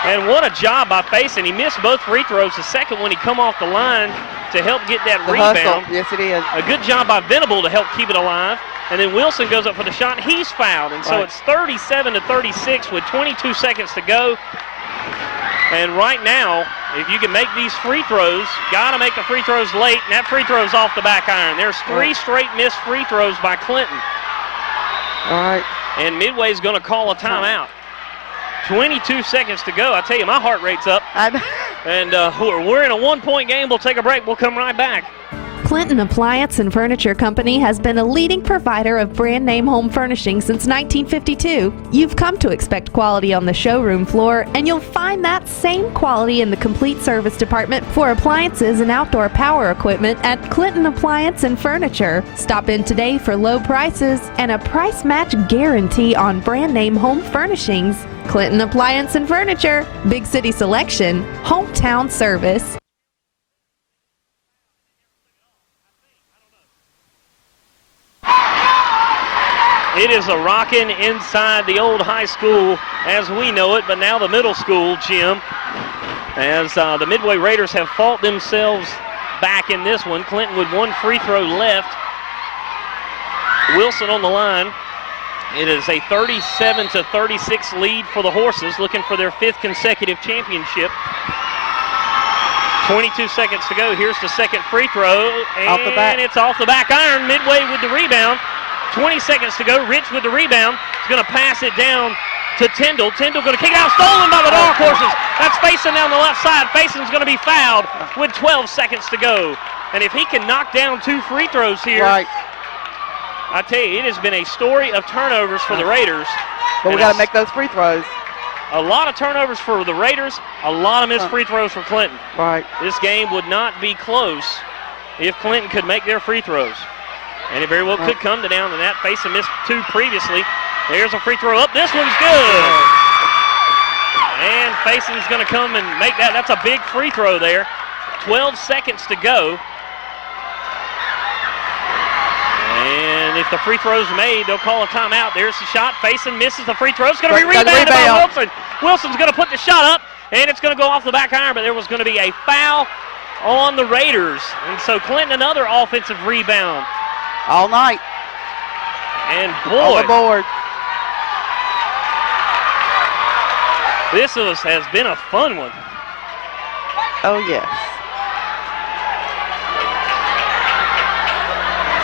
And what a job by Faison. He missed both free throws. The second one, he come off the line to help get that rebound. Hustle. Yes, it is. A good job by Venable to help keep it alive. And then Wilson goes up for the shot. He's fouled. And so it's 37-36 with 22 seconds to go. And right now, if you can make these free throws, got to make the free throws late. And that free throw's off the back iron. There's 3 straight missed free throws by Clinton. All right. And Midway's going to call a timeout. 22 seconds to go. I tell you, my heart rate's up. And we're in a 1-point game. We'll take a break. We'll come right back. Clinton Appliance and Furniture Company has been a leading provider of brand name home furnishing since 1952. You've come to expect quality on the showroom floor, and you'll find that same quality in the complete service department for appliances and outdoor power equipment at Clinton Appliance and Furniture. Stop in today for low prices and a price match guarantee on brand name home furnishings. Clinton Appliance and Furniture, big city selection, hometown service. It is a rockin' inside the old high school as we know it, but now the middle school gym, as the Midway Raiders have fought themselves back in this one. Clinton with 1 free throw left. Wilson on the line. It is a 37-36 lead for the Horses, looking for their 5th consecutive championship. 22 seconds to go. Here's the second free throw, and it's off the back iron. Midway with the rebound. 20 seconds to go. Rich with the rebound. He's going to pass it down to Tyndall. Tyndall going to kick it out. Stolen by the Dark Horses. That's Faison down the left side. Faison's going to be fouled with 12 seconds to go. And if he can knock down 2 free throws here, I tell you, it has been a story of turnovers for the Raiders. But we got to make those free throws. A lot of turnovers for the Raiders, a lot of missed free throws for Clinton. This game would not be close if Clinton could make their free throws. And it very well could come to down to that. Faison missed 2 previously. There's a free throw up. This one's good. And Faison's going to come and make that. That's a big free throw there. 12 seconds to go. And if the free throw's made, they'll call a timeout. There's the shot. Faison misses the free throw. It's going to be rebounded by Wilson. Wilson's going to put the shot up, and it's going to go off the back iron, but there was going to be a foul on the Raiders. And so Clinton, another offensive rebound. All night. And boy, on the board. This has been a fun one. Oh, yes.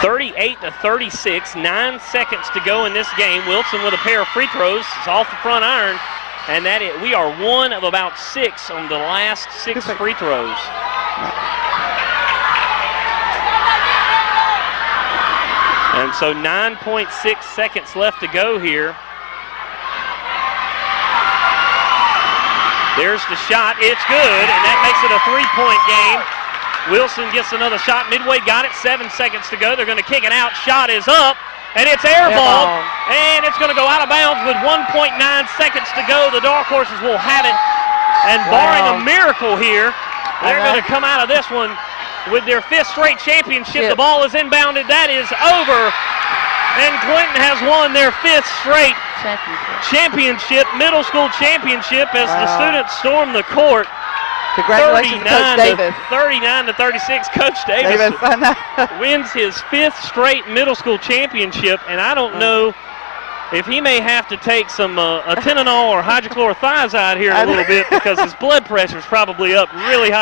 38-36, 9 seconds to go in this game. Wilson with a pair of free throws. It's off the front iron. And we are 1 of about 6 on the last 6 free throws. And so 9.6 seconds left to go here. There's the shot. It's good, and that makes it a 3-point game. Wilson gets another shot. Midway got it. 7 seconds to go. They're going to kick it out. Shot is up, and it's airballed. And it's going to go out of bounds with 1.9 seconds to go. The Dark Horses will have it. And barring a miracle here, they're going to come out of this one with their 5th straight championship. The ball is inbounded. That is over. And Clinton has won their 5th straight championship, middle school championship, as the students storm the court. Congratulations, Coach Davis. 39-36. Coach Davis wins his 5th straight middle school championship, and I don't know if he may have to take some atenolol or hydrochlorothiazide here in a little bit, because his blood pressure is probably up really high.